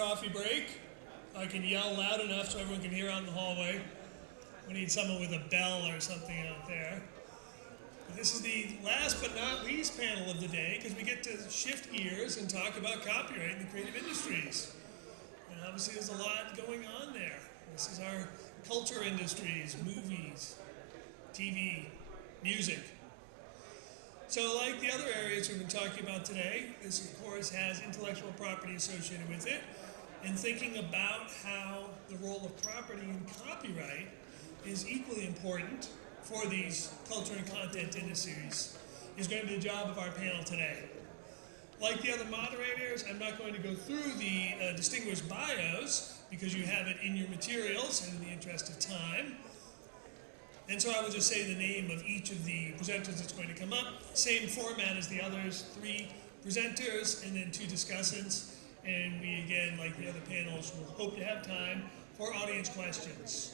coffee break. I can yell loud enough so everyone can hear out in the hallway. We need someone with a bell or something out there. This is the last but not least panel of the day because we get to shift gears and talk about copyright in the creative industries. And obviously there's a lot going on there. This is our culture industries, movies, TV, music. So like the other areas we've been talking about today, this of course has intellectual property associated with it, and thinking about how the role of property in copyright is equally important for these culture and content industries is going to be the job of our panel today. Like the other moderators, I'm not going to go through the distinguished bios because you have it in your materials and in the interest of time. And so I will just say the name of each of the presenters that's going to come up. Same format as the others, 3 presenters and then 2 discussants. And we, again, like the other panels, will hope to have time for audience questions.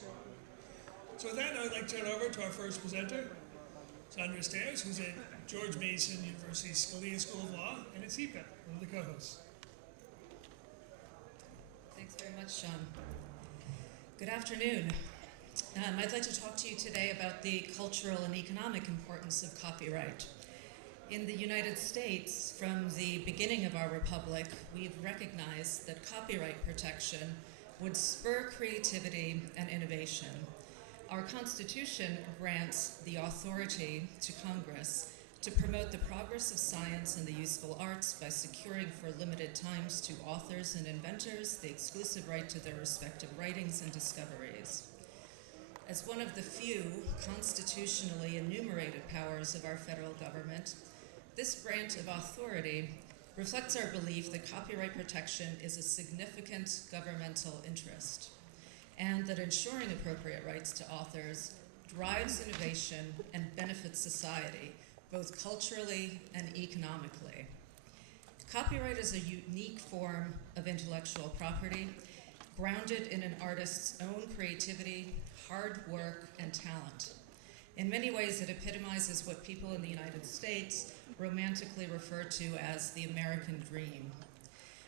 So with that, I would like to turn over to our first presenter, Sandra Stairs, who's at George Mason University Scalia School of Law, and at CIIPC, one of the co-hosts. Thanks very much, Sean. Good afternoon. I'd like to talk to you today about the cultural and economic importance of copyright. In the United States, from the beginning of our republic, we've recognized that copyright protection would spur creativity and innovation. Our Constitution grants the authority to Congress to promote the progress of science and the useful arts by securing for limited times to authors and inventors the exclusive right to their respective writings and discoveries. As one of the few constitutionally enumerated powers of our federal government, this grant of authority reflects our belief that copyright protection is a significant governmental interest, and that ensuring appropriate rights to authors drives innovation and benefits society, both culturally and economically. Copyright is a unique form of intellectual property, grounded in an artist's own creativity, hard work, and talent. In many ways, it epitomizes what people in the United States romantically refer to as the American dream.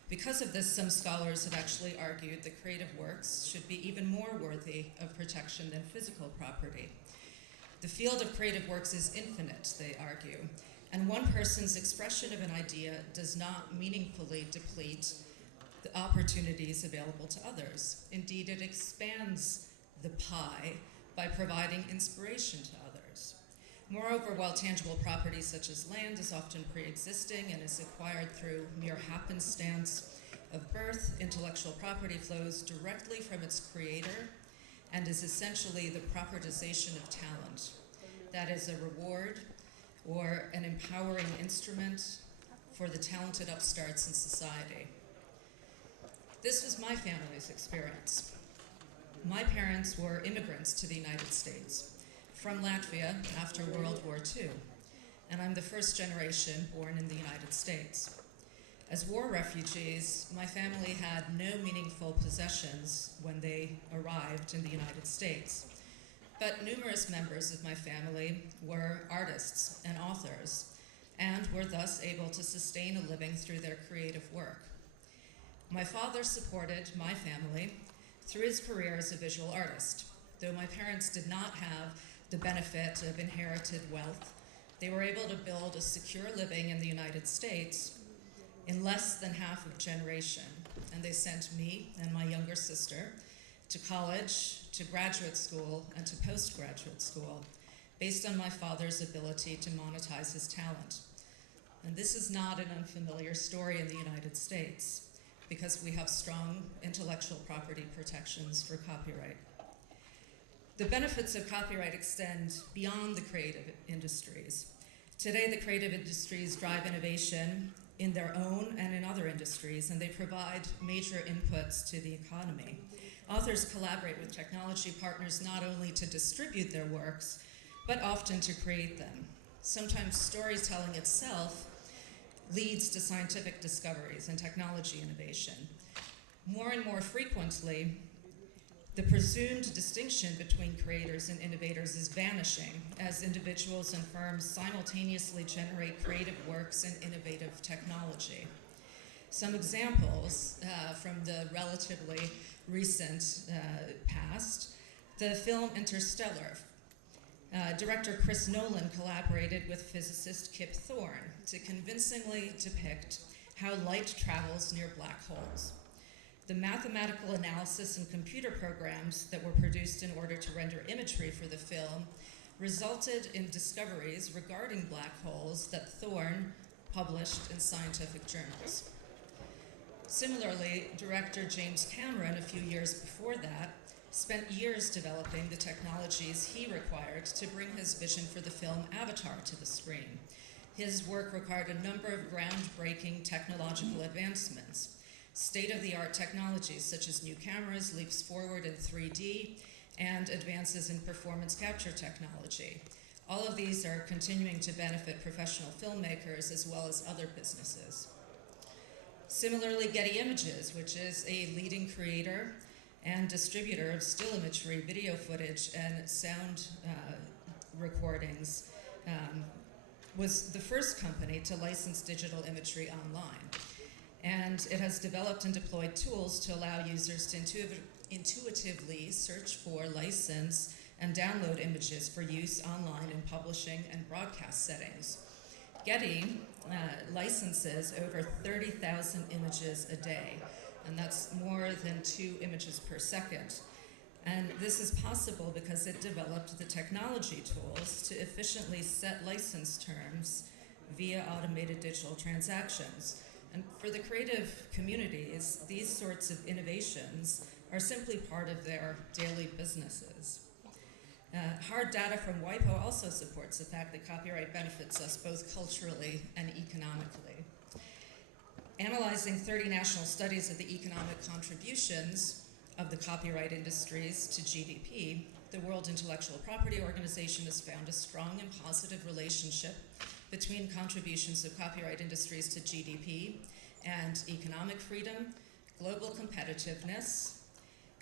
Because of this, some scholars have actually argued that creative works should be even more worthy of protection than physical property. The field of creative works is infinite, they argue, and one person's expression of an idea does not meaningfully deplete the opportunities available to others. Indeed, it expands the pie by providing inspiration to others. Moreover, while tangible property such as land is often pre-existing and is acquired through mere happenstance of birth, intellectual property flows directly from its creator and is essentially the propertization of talent. That is a reward or an empowering instrument for the talented upstarts in society. This was my family's experience. My parents were immigrants to the United States from Latvia after World War II, and I'm the first generation born in the United States. As war refugees, my family had no meaningful possessions when they arrived in the United States, but numerous members of my family were artists and authors, and were thus able to sustain a living through their creative work. My father supported my family through his career as a visual artist. Though my parents did not have the benefit of inherited wealth, they were able to build a secure living in the United States in less than half a generation. And they sent me and my younger sister to college, to graduate school, and to postgraduate school, based on my father's ability to monetize his talent. And this is not an unfamiliar story in the United States, because we have strong intellectual property protections for copyright. The benefits of copyright extend beyond the creative industries. Today, the creative industries drive innovation in their own and in other industries, and they provide major inputs to the economy. Authors collaborate with technology partners not only to distribute their works, but often to create them. Sometimes storytelling itself leads to scientific discoveries and technology innovation. More and more frequently, the presumed distinction between creators and innovators is vanishing as individuals and firms simultaneously generate creative works and innovative technology. Some examples from the relatively recent past, the film Interstellar. Director Chris Nolan collaborated with physicist Kip Thorne to convincingly depict how light travels near black holes. The mathematical analysis and computer programs that were produced in order to render imagery for the film resulted in discoveries regarding black holes that Thorne published in scientific journals. Similarly, director James Cameron, a few years before that, spent years developing the technologies he required to bring his vision for the film Avatar to the screen. His work required a number of groundbreaking technological advancements, state-of-the-art technologies such as new cameras, leaps forward in 3D, and advances in performance capture technology. All of these are continuing to benefit professional filmmakers as well as other businesses. Similarly, Getty Images, which is a leading creator and distributor of still imagery, video footage, and sound recordings, was the first company to license digital imagery online. And it has developed and deployed tools to allow users to intuitively search for, license, and download images for use online in publishing and broadcast settings. Getty licenses over 30,000 images a day, and that's more than 2 images per second. And this is possible because it developed the technology tools to efficiently set license terms via automated digital transactions. And for the creative communities, these sorts of innovations are simply part of their daily businesses. Hard data from WIPO also supports the fact that copyright benefits us both culturally and economically. Analyzing 30 national studies of the economic contributions of the copyright industries to GDP, the World Intellectual Property Organization has found a strong and positive relationship between contributions of copyright industries to GDP and economic freedom, global competitiveness,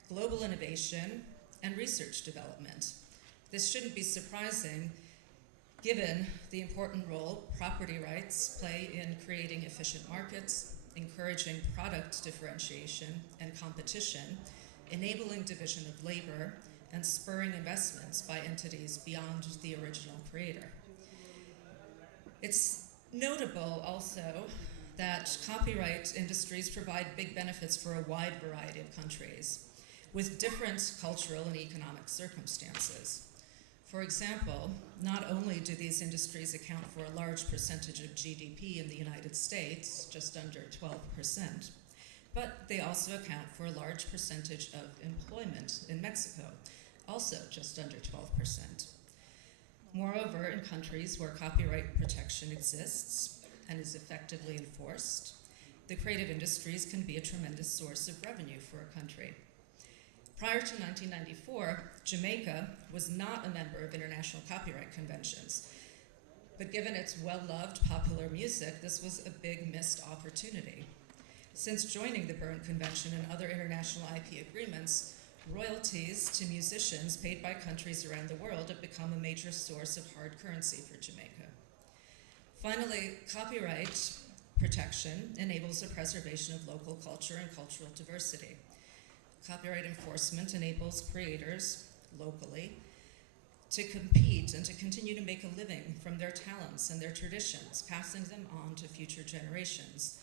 global innovation, and research development. This shouldn't be surprising given the important role property rights play in creating efficient markets, encouraging product differentiation and competition, enabling division of labor, and spurring investments by entities beyond the original creator. It's notable also that copyright industries provide big benefits for a wide variety of countries with different cultural and economic circumstances. For example, not only do these industries account for a large percentage of GDP in the United States, just under 12%, but they also account for a large percentage of employment in Mexico, also just under 12%. Moreover, in countries where copyright protection exists and is effectively enforced, the creative industries can be a tremendous source of revenue for a country. Prior to 1994, Jamaica was not a member of international copyright conventions, but given its well-loved popular music, this was a big missed opportunity. Since joining the Berne Convention and other international IP agreements, royalties to musicians paid by countries around the world have become a major source of hard currency for Jamaica. Finally, copyright protection enables the preservation of local culture and cultural diversity. Copyright enforcement enables creators locally to compete and to continue to make a living from their talents and their traditions, passing them on to future generations.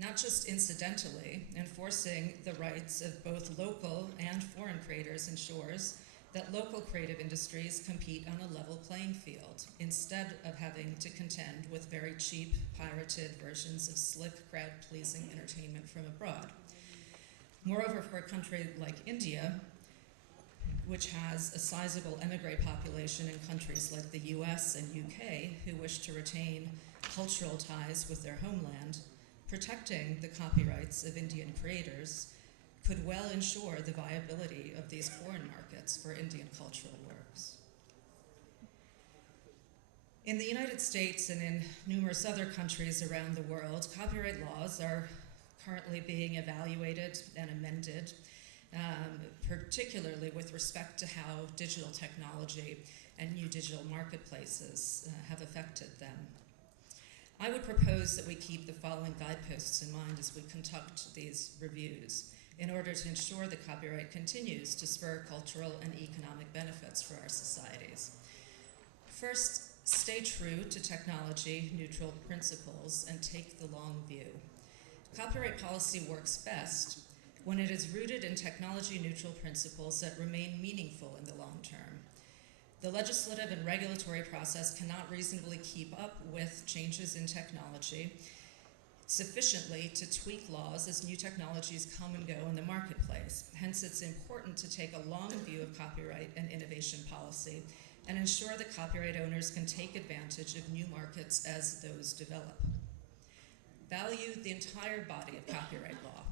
Not just incidentally, enforcing the rights of both local and foreign creators ensures that local creative industries compete on a level playing field, instead of having to contend with very cheap, pirated versions of slick, crowd-pleasing entertainment from abroad. Moreover, for a country like India, which has a sizable emigre population in countries like the US and UK who wish to retain cultural ties with their homeland, protecting the copyrights of Indian creators could well ensure the viability of these foreign markets for Indian cultural works. In the United States and in numerous other countries around the world, copyright laws are currently being evaluated and amended, particularly with respect to how digital technology and new digital marketplaces have affected them. I would propose that we keep the following guideposts in mind as we conduct these reviews. in order to ensure that copyright continues to spur cultural and economic benefits for our societies. First, stay true to technology-neutral principles and take the long view. Copyright policy works best when it is rooted in technology-neutral principles that remain meaningful in the long term. The legislative and regulatory process cannot reasonably keep up with changes in technology sufficiently to tweak laws as new technologies come and go in the marketplace. Hence, it's important to take a long view of copyright and innovation policy and ensure that copyright owners can take advantage of new markets as those develop. Value the entire body of copyright law.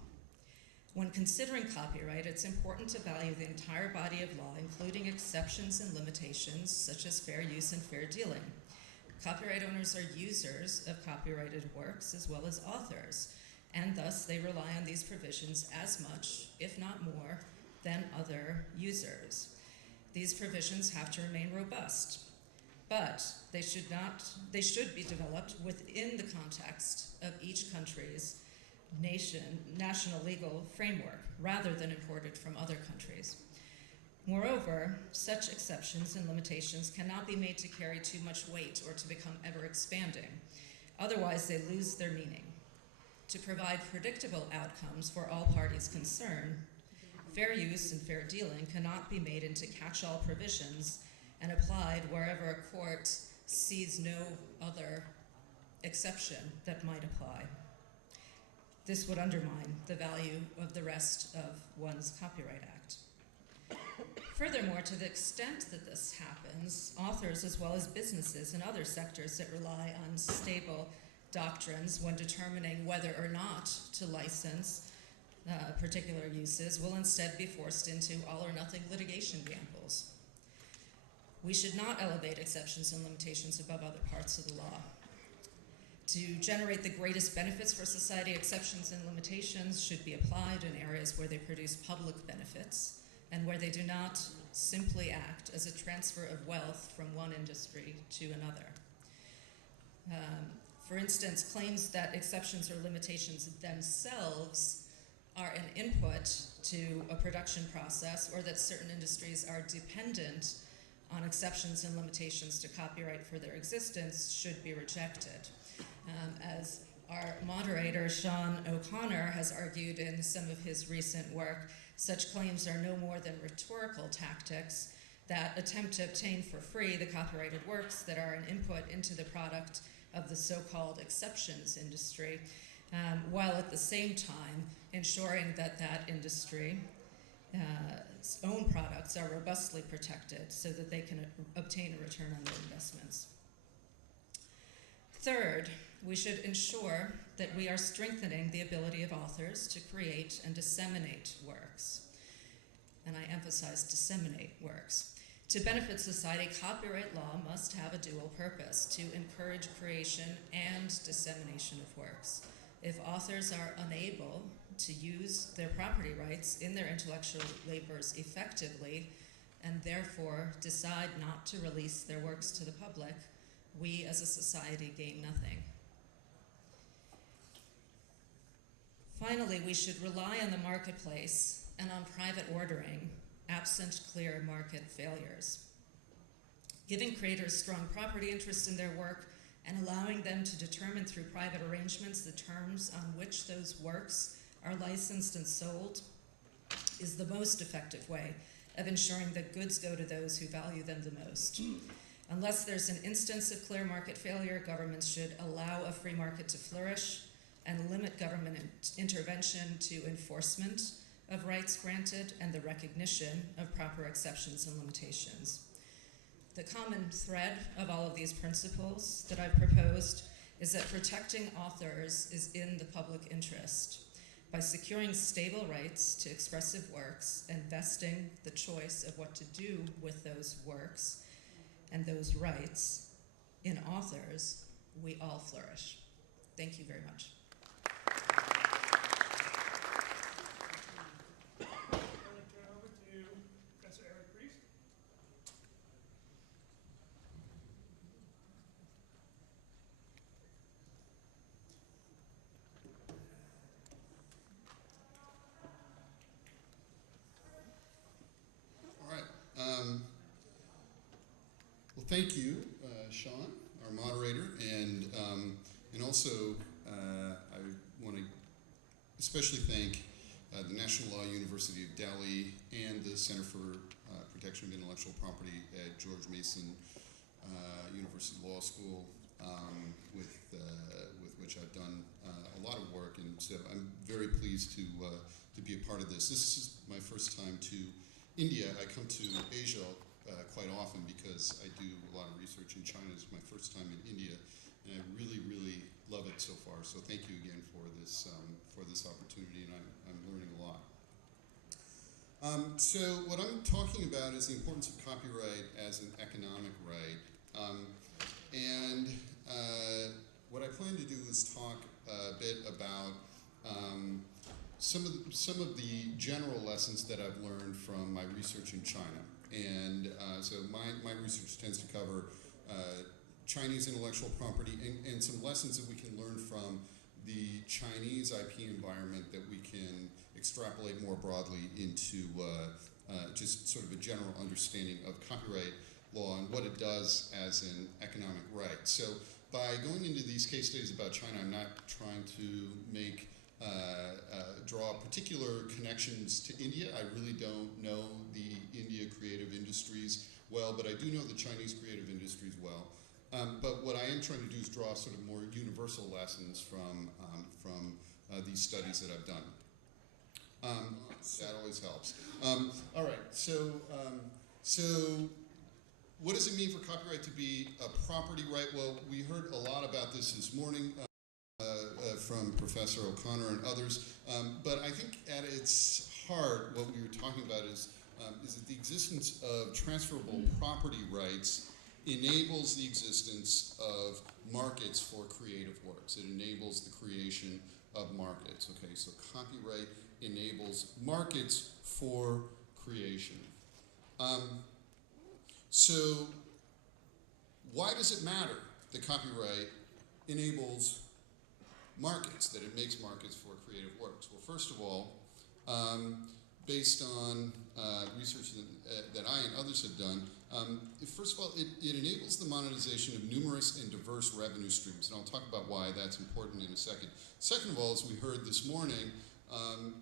When considering copyright, it's important to value the entire body of law, including exceptions and limitations such as fair use and fair dealing. Copyright owners are users of copyrighted works as well as authors, and thus they rely on these provisions as much, if not more, than other users. These provisions have to remain robust, but they should be developed within the context of each country's national legal framework, rather than imported from other countries. Moreover, such exceptions and limitations cannot be made to carry too much weight or to become ever expanding. Otherwise, they lose their meaning. To provide predictable outcomes for all parties concerned, fair use and fair dealing cannot be made into catch-all provisions and applied wherever a court sees no other exception that might apply. This would undermine the value of the rest of one's Copyright Act. Furthermore, to the extent that this happens, authors as well as businesses in other sectors that rely on stable doctrines when determining whether or not to license particular uses will instead be forced into all-or-nothing litigation gambles. We should not elevate exceptions and limitations above other parts of the law. To generate the greatest benefits for society, exceptions and limitations should be applied in areas where they produce public benefits and where they do not simply act as a transfer of wealth from one industry to another. For instance, claims that exceptions or limitations themselves are an input to a production process, or that certain industries are dependent on exceptions and limitations to copyright for their existence, should be rejected. As our moderator, Sean O'Connor, has argued in some of his recent work, such claims are no more than rhetorical tactics that attempt to obtain for free the copyrighted works that are an input into the product of the so-called exceptions industry, while at the same time ensuring that that industry's own products are robustly protected so that they can obtain a return on their investments. Third, we should ensure that we are strengthening the ability of authors to create and disseminate works. And I emphasize disseminate works. To benefit society, copyright law must have a dual purpose: to encourage creation and dissemination of works. If authors are unable to use their property rights in their intellectual labors effectively, and therefore decide not to release their works to the public, we as a society gain nothing. Finally, we should rely on the marketplace and on private ordering, absent clear market failures. Giving creators strong property interest in their work and allowing them to determine through private arrangements the terms on which those works are licensed and sold is the most effective way of ensuring that goods go to those who value them the most. Unless there's an instance of clear market failure, governments should allow a free market to flourish and limit government intervention to enforcement of rights granted and the recognition of proper exceptions and limitations. The common thread of all of these principles that I've proposed is that protecting authors is in the public interest. By securing stable rights to expressive works and vesting the choice of what to do with those works and those rights in authors, we all flourish. Thank you very much. thank you, Sean, our moderator, and also I want to especially thank the National Law University of Delhi and the Center for Protection of Intellectual Property at George Mason University Law School, with which I've done a lot of work, and so I'm very pleased to be a part of this. This is my first time to India. I come to Asia quite often because I do a lot of research in China. It's my first time in India, and I really, really love it so far. So thank you again for this opportunity, and I'm learning a lot. So what I'm talking about is the importance of copyright as an economic right, and what I plan to do is talk a bit about some of the general lessons that I've learned from my research in China. And so my research tends to cover Chinese intellectual property and some lessons that we can learn from the Chinese IP environment that we can extrapolate more broadly into just sort of a general understanding of copyright law and what it does as an economic right. So by going into these case studies about China, I'm not trying to make draw particular connections to India. I really don't know the India creative industries well, but I do know the Chinese creative industries well. But what I am trying to do is draw sort of more universal lessons from these studies that I've done. That always helps. All right, so what does it mean for copyright to be a property right? Well, we heard a lot about this morning from Professor O'Connor and others, but I think at its heart, what we were talking about is that the existence of transferable property rights enables the existence of markets for creative works. It enables the creation of markets. Okay, so copyright enables markets for creation. So why does it matter that copyright enables markets, that it makes markets for creative works? Well, first of all, based on research that I and others have done, first of all, it enables the monetization of numerous and diverse revenue streams, and I'll talk about why that's important in a second. Second of all, as we heard this morning,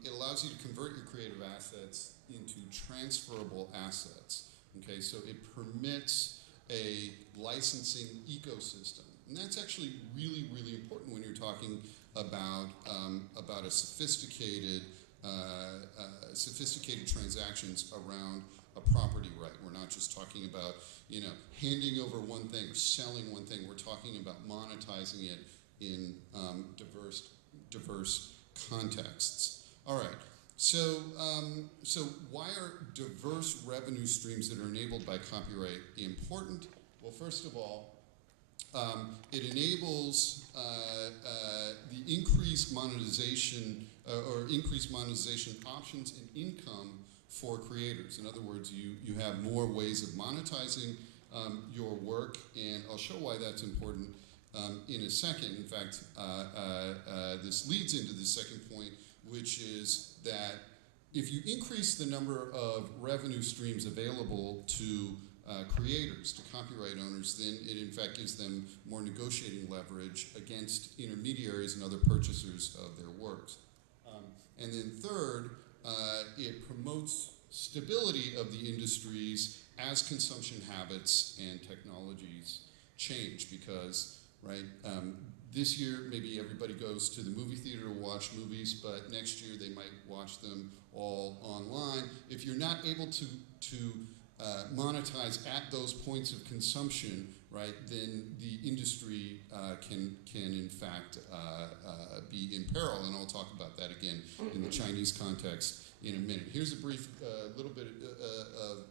it allows you to convert your creative assets into transferable assets. Okay, so it permits a licensing ecosystem, and that's actually really, really important when you're talking about a sophisticated transactions around a property right. We're not just talking about, you know, handing over one thing or selling one thing. We're talking about monetizing it in diverse contexts. All right. So why are diverse revenue streams that are enabled by copyright important? Well, first of all, it enables the increased monetization options and income for creators. In other words, you have more ways of monetizing your work, and I'll show why that's important in a second. In fact, this leads into the second point, which is that if you increase the number of revenue streams available to creators, to copyright owners, then it in fact gives them more negotiating leverage against intermediaries and other purchasers of their works. And then third, it promotes stability of the industries as consumption habits and technologies change, because, right, this year maybe everybody goes to the movie theater to watch movies, but next year they might watch them all online. If you're not able to monetize at those points of consumption, right, then the industry can in fact be in peril, and I'll talk about that again in the Chinese context in a minute. Here's a brief,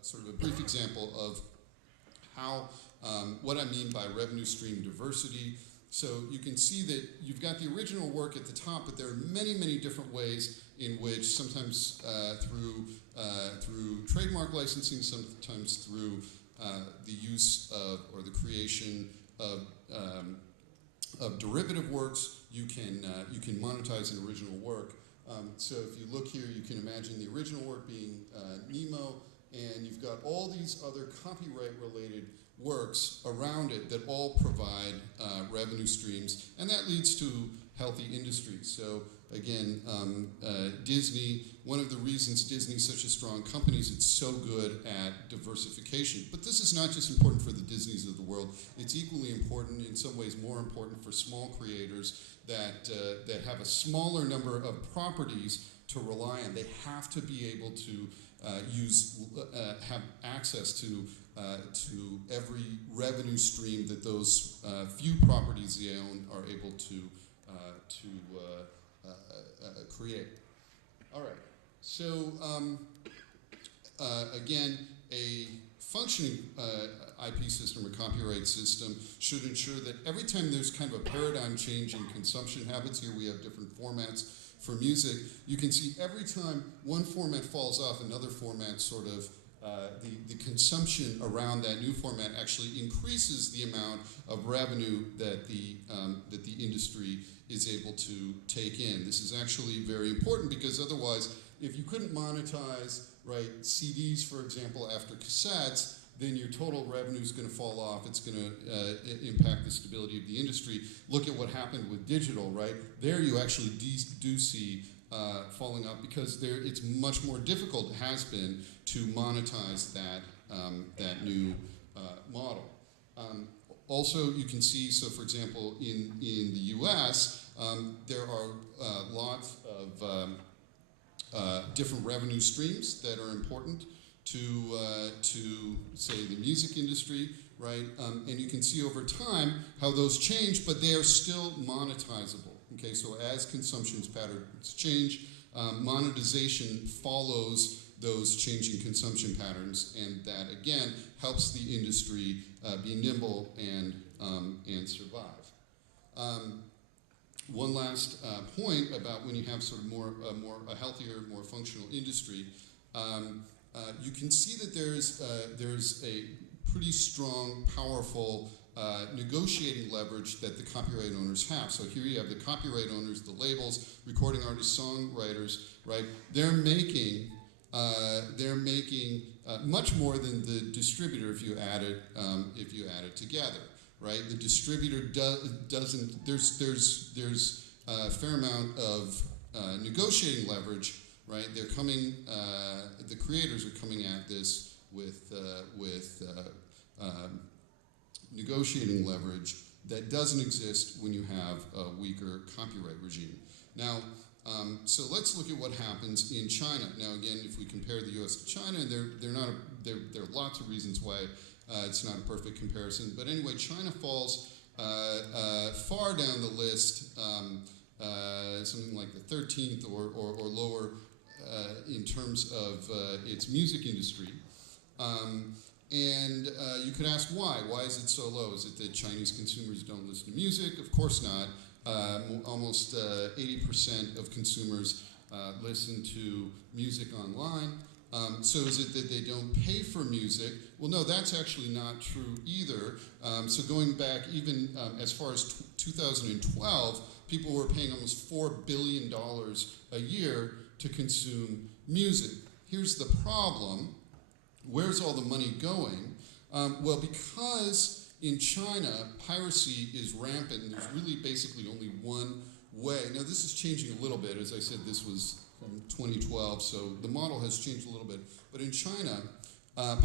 sort of a brief example of how what I mean by revenue stream diversity. So you can see that you've got the original work at the top, but there are many, many different ways in which, sometimes through trademark licensing, sometimes through the use of or the creation of derivative works, you can monetize an original work. So if you look here, you can imagine the original work being Nemo, and you've got all these other copyright-related works around it that all provide revenue streams, and that leads to healthy industries. So again, Disney, one of the reasons Disney's such a strong company is it's so good at diversification. But this is not just important for the Disneys of the world, it's equally important, in some ways more important, for small creators that have a smaller number of properties to rely on. They have to be able to have access to every revenue stream that those few properties they own are able to create. All right, so again, a functioning IP system or copyright system should ensure that every time there's kind of a paradigm change in consumption habits, here we have different formats for music, you can see every time one format falls off, another format sort of the consumption around that new format actually increases the amount of revenue that the industry is able to take in. This is actually very important because otherwise, if you couldn't monetize, right, CDs, for example, after cassettes, then your total revenue is going to fall off. It's going to impact the stability of the industry. Look at what happened with digital, right? There you actually do see falling off because it's much more difficult, has been, to monetize that new model. Also, you can see, so for example, in the US, there are lots of different revenue streams that are important to say, the music industry, right? And you can see over time how those change, but they are still monetizable. Okay, so as consumption patterns change, monetization follows those changing consumption patterns, and that again helps the industry be nimble and survive. One last point about when you have sort of a healthier, more functional industry. You can see that there's a pretty strong, powerful negotiating leverage that the copyright owners have. So here you have the copyright owners, the labels, recording artists, songwriters, right? They're making much more than the distributor if you add it together, right? The distributor doesn't. There's a fair amount of negotiating leverage, right? They're coming. The creators are coming at this with negotiating leverage that doesn't exist when you have a weaker copyright regime. Now, so let's look at what happens in China. Now, again, if we compare the U.S. to China, there are lots of reasons why it's not a perfect comparison. But anyway, China falls far down the list, something like the 13th or lower in terms of its music industry. And you could ask why. Why is it so low? Is it that Chinese consumers don't listen to music? Of course not. Almost 80% of consumers listen to music online. So is it that they don't pay for music? Well, no, that's actually not true either. So going back even as far as 2012, people were paying almost $4 billion a year to consume music. Here's the problem. Where's all the money going? Well, because in China, piracy is rampant, and there's really basically only one way. Now, this is changing a little bit. As I said, this was from 2012, so the model has changed a little bit. But in China,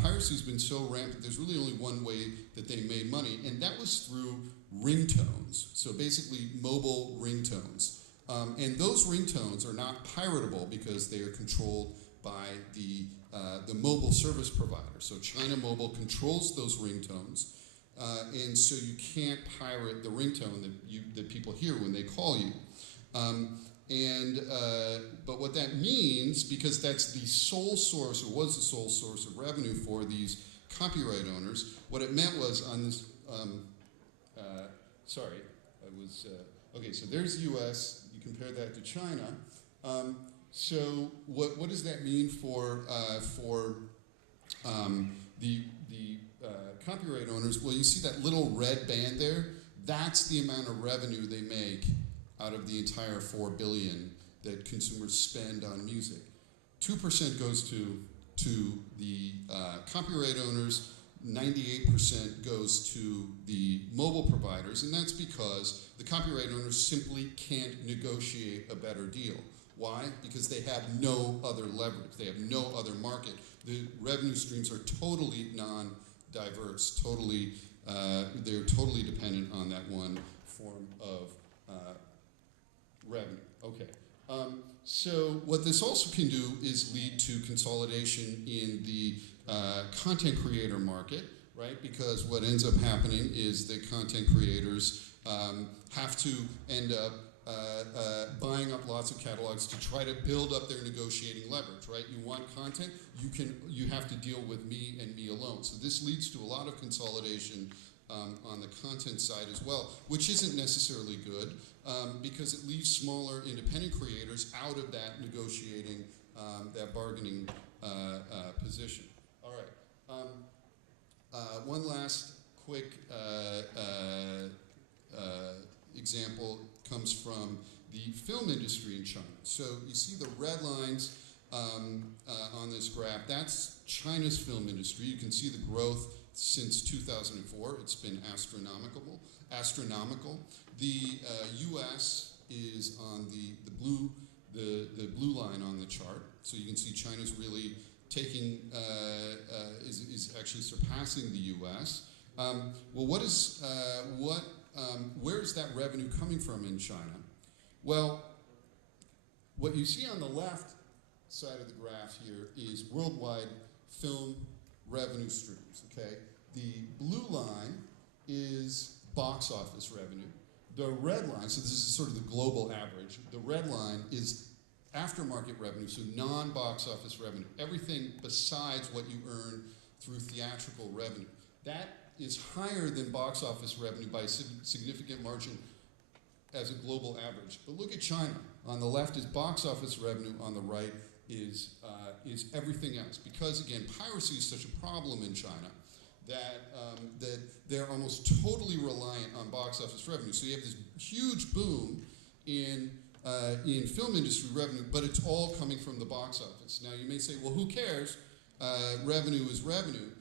piracy's been so rampant, there's really only one way that they made money, and that was through ringtones. So basically, mobile ringtones. And those ringtones are not piratable because they are controlled by the mobile service provider. So China Mobile controls those ringtones, and so you can't pirate the ringtone that people hear when they call you. But what that means, because that's the sole source, or was the sole source of revenue for these copyright owners, what it meant was on this, okay, so there's the US, you compare that to China. So what does that mean for the copyright owners? Well, you see that little red band there? That's the amount of revenue they make out of the entire $4 billion that consumers spend on music. 2% goes to to the copyright owners, 98% goes to the mobile providers, and that's because the copyright owners simply can't negotiate a better deal. Why? Because they have no other leverage. They have no other market. The revenue streams are totally non-diverse, they're totally dependent on that one form of revenue. Okay. So what this also can do is lead to consolidation in the content creator market, right? Because what ends up happening is that content creators have to end up buying up lots of catalogs to try to build up their negotiating leverage, right? You want content, you have to deal with me and me alone. So this leads to a lot of consolidation on the content side as well, which isn't necessarily good because it leaves smaller independent creators out of that negotiating, that bargaining position. All right. One last quick example comes from the film industry in China. So you see the red lines on this graph. That's China's film industry. You can see the growth since 2004. It's been astronomical. The U.S. is on the blue line on the chart. So you can see China's really taking is actually surpassing the U.S. Well, where is that revenue coming from in China? Well, what you see on the left side of the graph here is worldwide film revenue streams, okay? The blue line is box office revenue. The red line, so this is sort of the global average, the red line is aftermarket revenue, so non-box office revenue, everything besides what you earn through theatrical revenue. That is higher than box office revenue by a significant margin as a global average. But look at China. On the left is box office revenue, on the right is everything else. Because again, piracy is such a problem in China that they're almost totally reliant on box office revenue. So you have this huge boom in film industry revenue, but it's all coming from the box office. Now you may say, well, who cares? Revenue is revenue.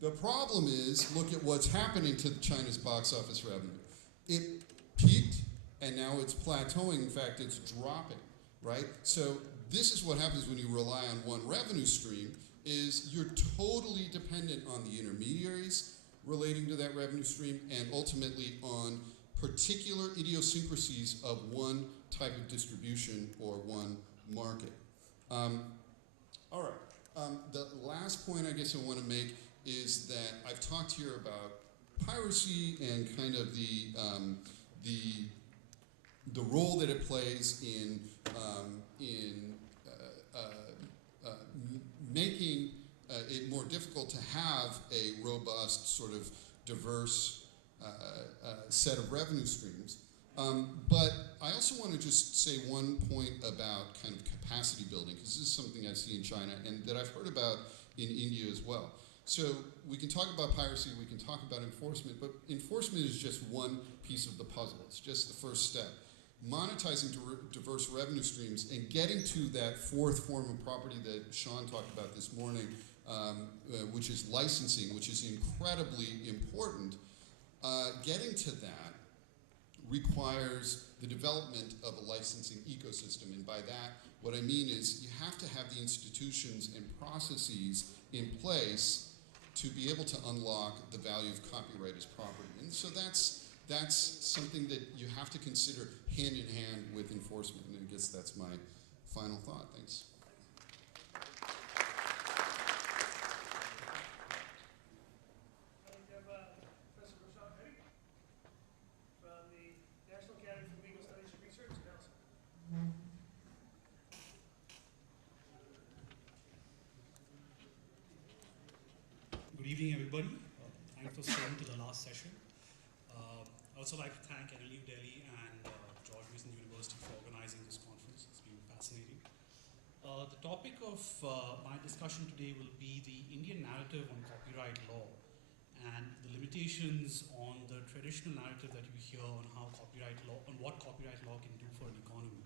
The problem is, look at what's happening to China's box office revenue. It peaked, and now it's plateauing. In fact, it's dropping, right? So this is what happens when you rely on one revenue stream, is you're totally dependent on the intermediaries relating to that revenue stream and ultimately on particular idiosyncrasies of one type of distribution or one market. All right. The last point I guess I want to make is that I've talked here about piracy and kind of the role that it plays in making it more difficult to have a robust, sort of diverse set of revenue streams. But I also want to just say one point about kind of capacity building, because this is something I see in China and that I've heard about in India as well. So we can talk about piracy, we can talk about enforcement, but enforcement is just one piece of the puzzle. It's just the first step. Monetizing diverse revenue streams and getting to that fourth form of property that Sean talked about this morning, which is licensing, which is incredibly important, getting to that requires the development of a licensing ecosystem. And by that, what I mean is you have to have the institutions and processes in place to be able to unlock the value of copyright as property. And so that's something that you have to consider hand in hand with enforcement. And I guess that's my final thought. Thanks. Good evening, everybody. Thanks for staying to the last session. I'd also like to thank NLU Delhi and George Mason University for organizing this conference. It's been fascinating. The topic of my discussion today will be the Indian narrative on copyright law and the limitations on the traditional narrative that you hear on how copyright law, on what copyright law can do for an economy.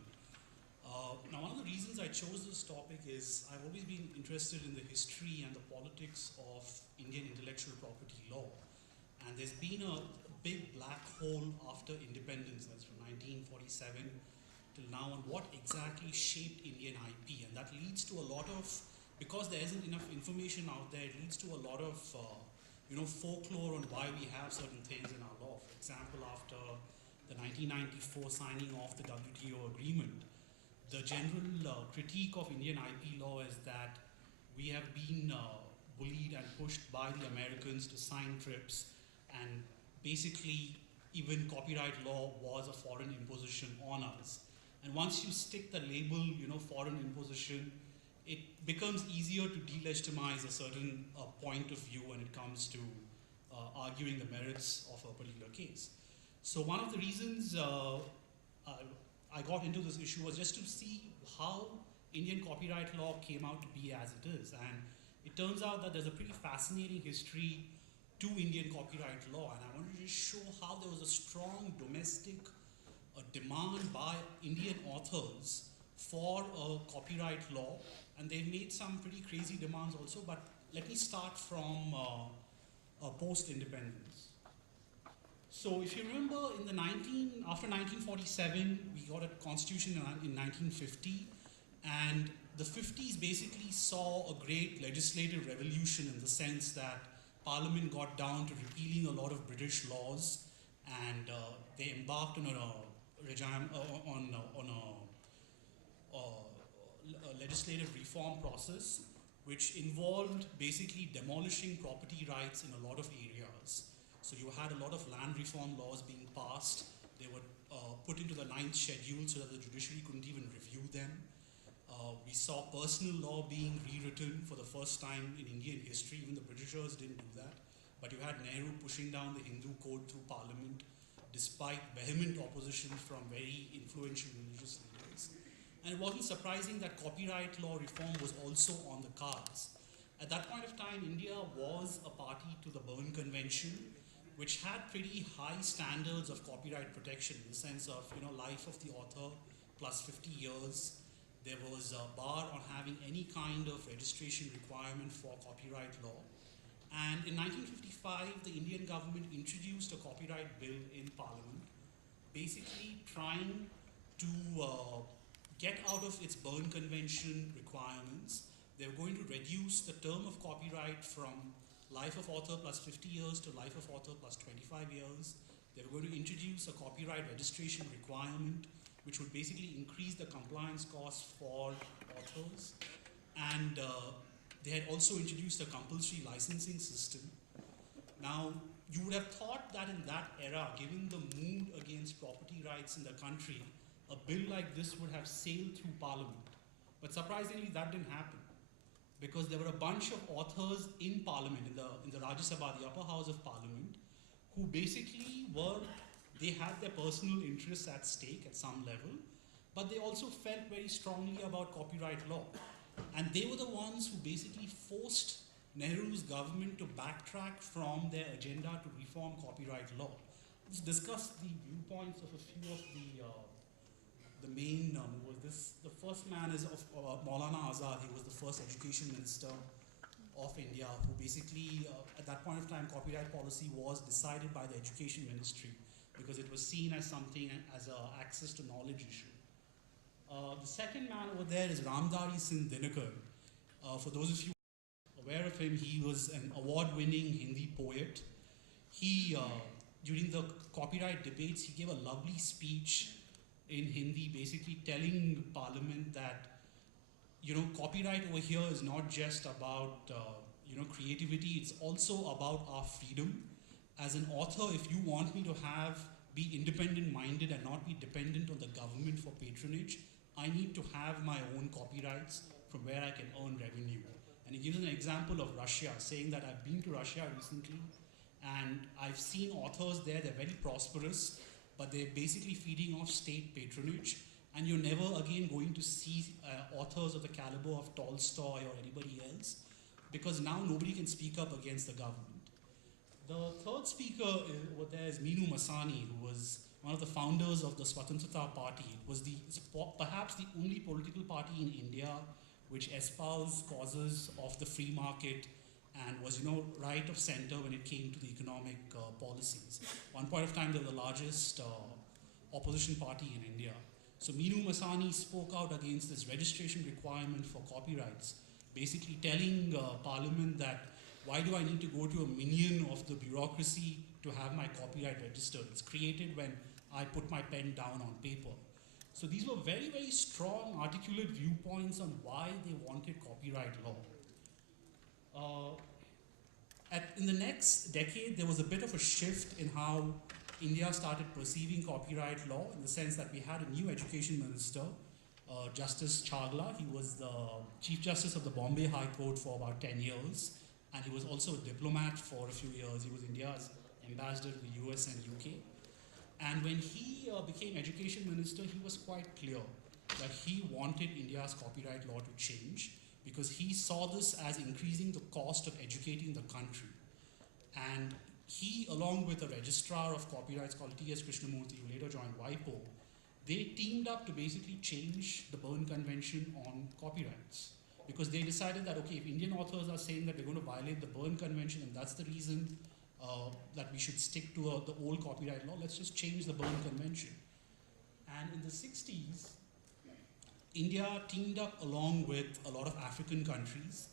Now, one of the reasons I chose this topic is I've always been interested in the history and the politics of Indian intellectual property law. And there's been a big black hole after independence, that's from 1947 till now, on what exactly shaped Indian IP. And that leads to a lot of, because there isn't enough information out there, it leads to a lot of folklore on why we have certain things in our law. For example, after the 1994 signing of the WTO agreement, the general critique of Indian IP law is that we have been bullied and pushed by the Americans to sign TRIPS, and basically even copyright law was a foreign imposition on us. And once you stick the label, foreign imposition, it becomes easier to delegitimize a certain point of view when it comes to arguing the merits of a particular case. So one of the reasons I got into this issue was just to see how Indian copyright law came out to be as it is. And it turns out that there's a pretty fascinating history to Indian copyright law. And I wanted to just show how there was a strong domestic demand by Indian authors for a copyright law. And they've made some pretty crazy demands also. But let me start from post-independence. So if you remember, after 1947, we got a constitution in 1950, and the 50s basically saw a great legislative revolution in the sense that Parliament got down to repealing a lot of British laws, and they embarked on a legislative reform process, which involved basically demolishing property rights in a lot of areas. So you had a lot of land reform laws being passed. They were put into the 9th schedule so that the judiciary couldn't even review them. We saw personal law being rewritten for the first time in Indian history. Even the Britishers didn't do that. But you had Nehru pushing down the Hindu code through Parliament, despite vehement opposition from very influential religious leaders. And it wasn't surprising that copyright law reform was also on the cards. At that point of time, India was a party to the Berne Convention, which had pretty high standards of copyright protection in the sense of life of the author plus 50 years. There was a bar on having any kind of registration requirement for copyright law. And in 1955, the Indian government introduced a copyright bill in Parliament, basically trying to get out of its Berne Convention requirements. They were going to reduce the term of copyright from life of author plus 50 years to life of author plus 25 years. They were going to introduce a copyright registration requirement, which would basically increase the compliance costs for authors. And they had also introduced a compulsory licensing system. Now, you would have thought that in that era, given the mood against property rights in the country, a bill like this would have sailed through Parliament. But surprisingly, that didn't happen, because there were a bunch of authors in Parliament, in the Rajya Sabha, the upper house of Parliament, who basically they had their personal interests at stake at some level, but they also felt very strongly about copyright law. And they were the ones who basically forced Nehru's government to backtrack from their agenda to reform copyright law. Let's discuss the viewpoints of a few of the main movers. The first man is of Maulana Azad. He was the first education minister of India, who basically, at that point of time, copyright policy was decided by the education ministry because it was seen as something, as an access to knowledge issue. The second man over there is Ramdari Singh Dinakar. For those of you aware of him, he was an award-winning Hindi poet. He, during the copyright debates, he gave a lovely speech in Hindi, basically telling Parliament that, copyright over here is not just about, creativity, it's also about our freedom. As an author, if you want me to be independent-minded and not be dependent on the government for patronage, I need to have my own copyrights from where I can earn revenue. And he gives an example of Russia, saying that I've been to Russia recently, and I've seen authors there, they're very prosperous, but they're basically feeding off state patronage, and you're never again going to see authors of the caliber of Tolstoy or anybody else, because now nobody can speak up against the government. The third speaker over there is Minu Masani, who was one of the founders of the Swatantrata Party. It was perhaps the only political party in India which espoused causes of the free market and was, right of center when it came to the economic policies. One point of time, they were the largest opposition party in India. So Meenu Masani spoke out against this registration requirement for copyrights, basically telling Parliament that why do I need to go to a minion of the bureaucracy to have my copyright registered? It's created when I put my pen down on paper. So these were very, very strong, articulate viewpoints on why they wanted copyright law. In the next decade, there was a bit of a shift in how India started perceiving copyright law, in the sense that we had a new education minister, Justice Chagla. He was the Chief Justice of the Bombay High Court for about 10 years, and he was also a diplomat for a few years. He was India's ambassador to the US and UK. And when he became education minister, he was quite clear that he wanted India's copyright law to change, because he saw this as increasing the cost of educating the country. And he, along with a registrar of copyrights called T.S. Krishnamurthy, who later joined WIPO, they teamed up to basically change the Berne Convention on copyrights. Because they decided that, okay, if Indian authors are saying that they're going to violate the Berne Convention, and that's the reason that we should stick to the old copyright law, let's just change the Berne Convention. And in the 60s, India teamed up along with a lot of African countries.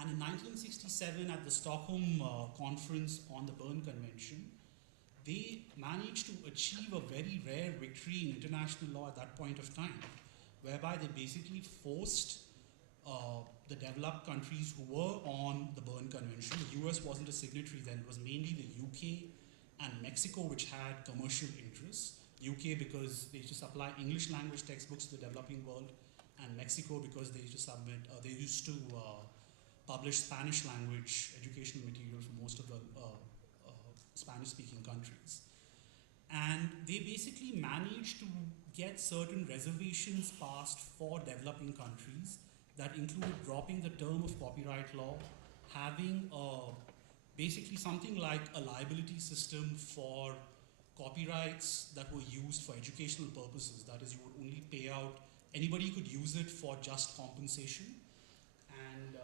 And in 1967, at the Stockholm Conference on the Berne Convention, they managed to achieve a very rare victory in international law at that point of time, whereby they basically forced the developed countries who were on the Berne Convention. The US wasn't a signatory then. It was mainly the UK and Mexico which had commercial interests. UK because they used to supply English language textbooks to the developing world, and Mexico because they used to publish Spanish language educational material for most of the Spanish-speaking countries. And they basically managed to get certain reservations passed for developing countries that included dropping the term of copyright law, having basically something like a liability system for copyrights that were used for educational purposes. That is, you would only pay out, anybody could use it for just compensation. And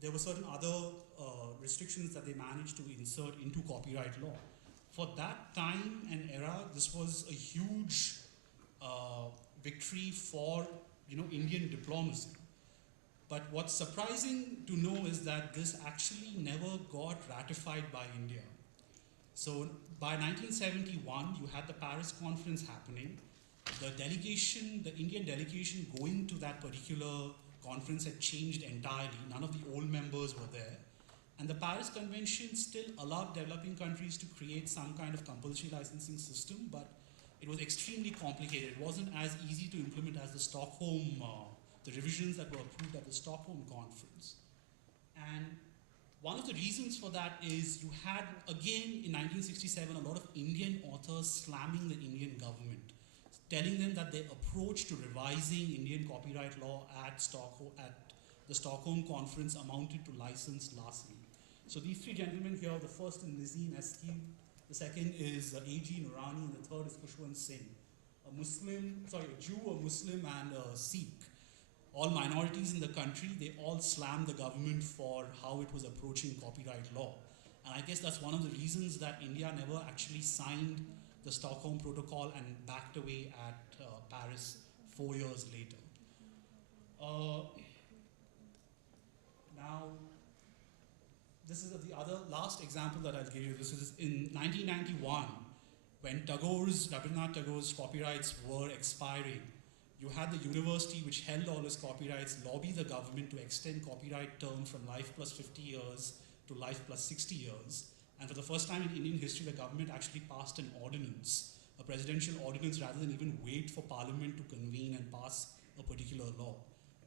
there were certain other restrictions that they managed to insert into copyright law. For that time and era, this was a huge victory for Indian diplomacy. But what's surprising to know is that this actually never got ratified by India. So by 1971, you had the Paris conference happening. The Indian delegation going to that particular conference had changed entirely. None of the old members were there. And the Paris Convention still allowed developing countries to create some kind of compulsory licensing system, but it was extremely complicated. It wasn't as easy to implement as the revisions that were approved at the Stockholm Conference. And one of the reasons for that is you had, again, in 1967, a lot of Indian authors slamming the Indian government, telling them that their approach to revising Indian copyright law at the Stockholm Conference amounted to licensed larceny. So these three gentlemen here, the first is Nizim Eski, the second is A.G. Nurani, and the third is Khushwant Singh, a Jew, a Muslim, and a Sikh. All minorities in the country, they all slammed the government for how it was approaching copyright law. And I guess that's one of the reasons that India never actually signed the Stockholm Protocol and backed away at Paris 4 years later. Now, this is the last example that I'll give you. This is in 1991, when Rabindranath Tagore's copyrights were expiring. You had the university which held all his copyrights lobby the government to extend copyright term from life plus 50 years to life plus 60 years. And for the first time in Indian history, the government actually passed an ordinance, a presidential ordinance, rather than even wait for parliament to convene and pass a particular law.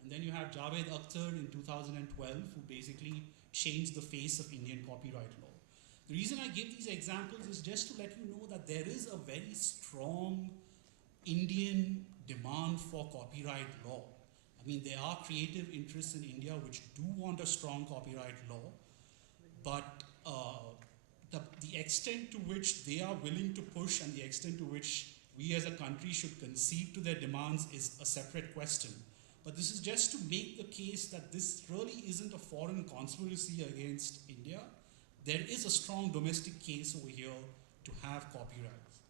And then you have Javed Akhtar in 2012, who basically changed the face of Indian copyright law. The reason I give these examples is just to let you know that there is a very strong Indian demand for copyright law. I mean, there are creative interests in India which do want a strong copyright law, but the extent to which they are willing to push and the extent to which we as a country should concede to their demands is a separate question. But this is just to make the case that this really isn't a foreign conspiracy against India. There is a strong domestic case over here to have copyrights.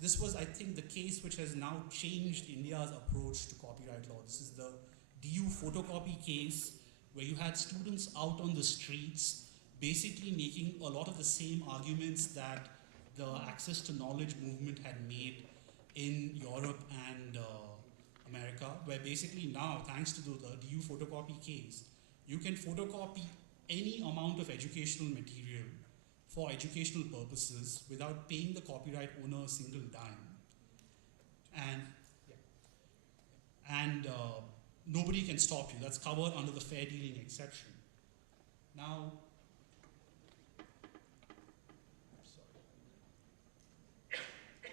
This was, I think, the case which has now changed India's approach to copyright law. This is the DU photocopy case, where you had students out on the streets basically making a lot of the same arguments that the access to knowledge movement had made in Europe and America, where basically now, thanks to the DU photocopy case, you can photocopy any amount of educational material for educational purposes without paying the copyright owner a single dime. And nobody can stop you. That's covered under the fair dealing exception. Now,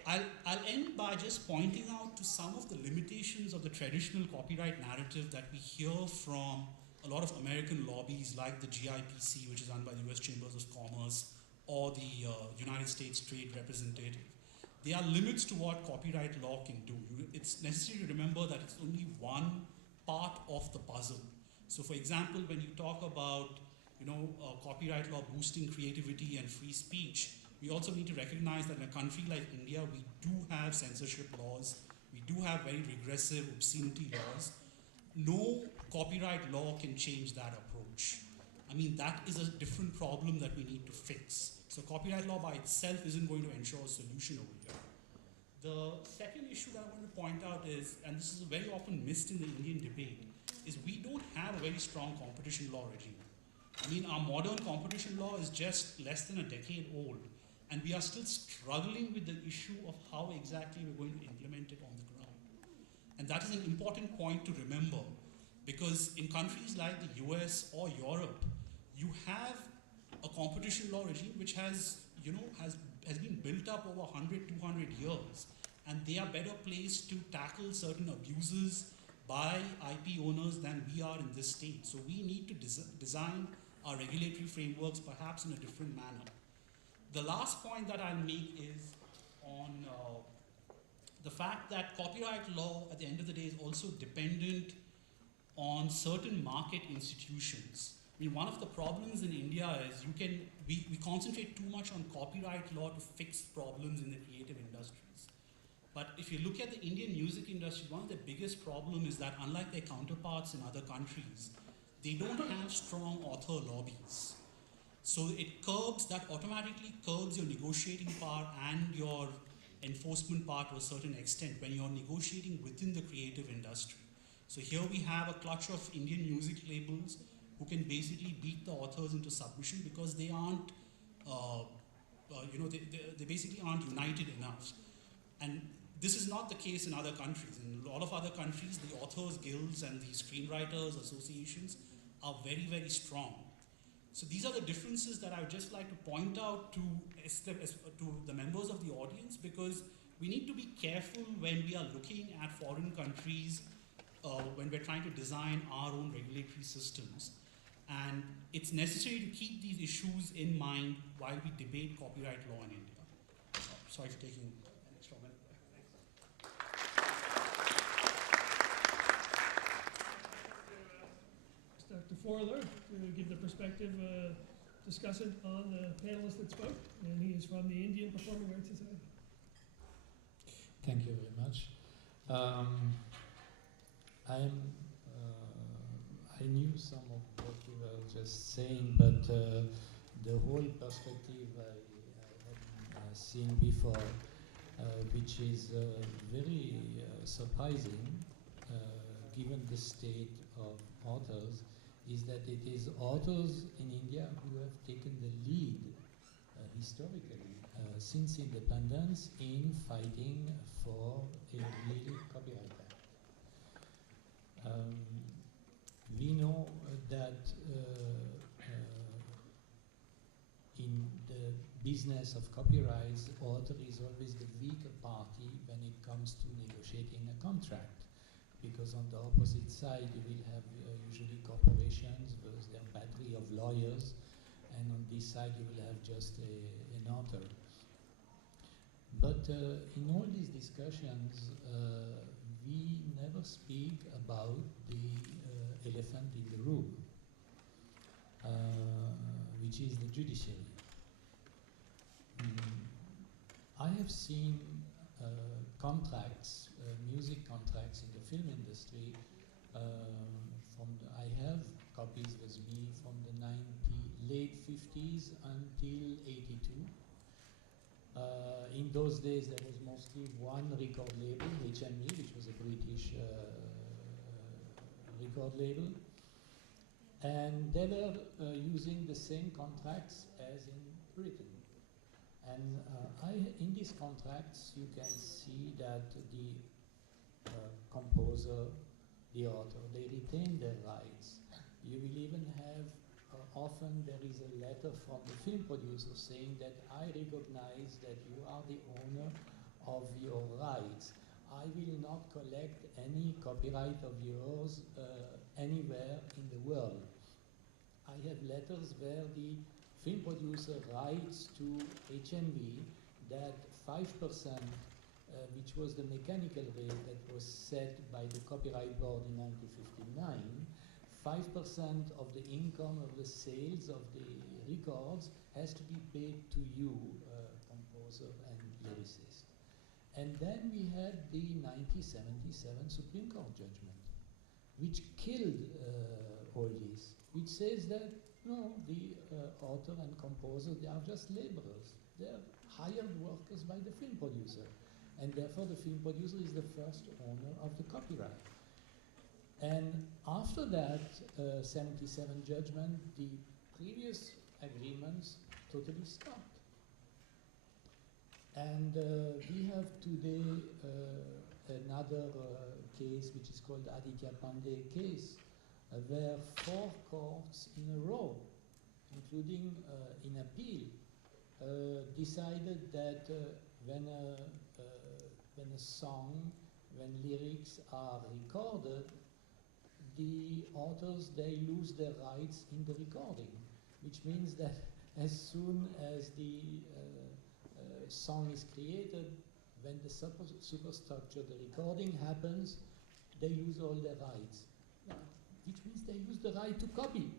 I'll end by just pointing out to some of the limitations of the traditional copyright narrative that we hear from a lot of American lobbies like the CIIPC, which is run by the US Chambers of Commerce, or the United States Trade Representative. There are limits to what copyright law can do. It's necessary to remember that it's only one part of the puzzle. So for example, when you talk about copyright law boosting creativity and free speech, we also need to recognize that in a country like India, we do have censorship laws, we do have very regressive obscenity laws. No copyright law can change that approach. I mean, that is a different problem that we need to fix. So copyright law by itself isn't going to ensure a solution over here. The second issue that I want to point out is, and this is very often missed in the Indian debate, is we don't have a very strong competition law regime. I mean, our modern competition law is just less than a decade old, and we are still struggling with the issue of how exactly we're going to implement it on the ground. And that is an important point to remember, because in countries like the US or Europe, you have a competition law regime which has been built up over 100, 200 years, and they are better placed to tackle certain abuses by IP owners than we are in this state. So we need to design our regulatory frameworks perhaps in a different manner. The last point that I'll make is on the fact that copyright law at the end of the day is also dependent on certain market institutions. I mean, one of the problems in India is we concentrate too much on copyright law to fix problems in the creative industries. But if you look at the Indian music industry, one of the biggest problems is that unlike their counterparts in other countries, they don't have strong author lobbies. So that automatically curbs your negotiating power and your enforcement power to a certain extent when you're negotiating within the creative industry. So here we have a clutch of Indian music labels who can basically beat the authors into submission because they aren't, they basically aren't united enough. And this is not the case in other countries. In a lot of other countries, the authors' guilds and the screenwriters' associations are very, very strong. So these are the differences that I would just like to point out to the members of the audience, because we need to be careful when we are looking at foreign countries, when we're trying to design our own regulatory systems. And it's necessary to keep these issues in mind while we debate copyright law in India. Sorry for taking an extra minute there. Dr. Forler to give the perspective discussant on the panelist that spoke, and he is from the Indian Performing Arts Society. Thank you very much. I knew some of what you were just saying, but the whole perspective I hadn't seen before, which is very surprising given the state of authors, is that it is authors in India who have taken the lead historically since independence in fighting for a real Copyright Act. We know that in the business of copyright, author is always the weaker party when it comes to negotiating a contract, because on the opposite side you will have usually corporations with their battery of lawyers, and on this side you will have just an author. But in all these discussions, we never speak about the elephant in the room, which is the judiciary. I have seen contracts, music contracts in the film industry. I have copies with me from the late 50s until 82. In those days, there was mostly one record label, HMV, which was a British record label. And they were using the same contracts as in Britain. And in these contracts, you can see that the composer, the author, they retain their rights. You will even have, often there is a letter from the film producer saying that I recognize that you are the owner of your rights. I will not collect any copyright of yours anywhere in the world. I have letters where the film producer writes to HMV that 5%, which was the mechanical rate that was set by the Copyright Board in 1959, 5% of the income of the sales of the records has to be paid to you, composer and lyricist. And then we had the 1977 Supreme Court judgment, which killed all this, which says that no, the author and composer, they are just laborers. They are hired workers by the film producer. And therefore the film producer is the first owner of the copyright. And after that 77 judgment, the previous agreements totally stopped. And we have today another case which is called Aditya Pandey case, where 4 courts in a row, including in appeal, decided that when a song, when lyrics are recorded, the authors, they lose their rights in the recording, which means that as soon as the song is created, when the superstructure, the recording happens, they lose all their rights. Which means they lose the right to copy.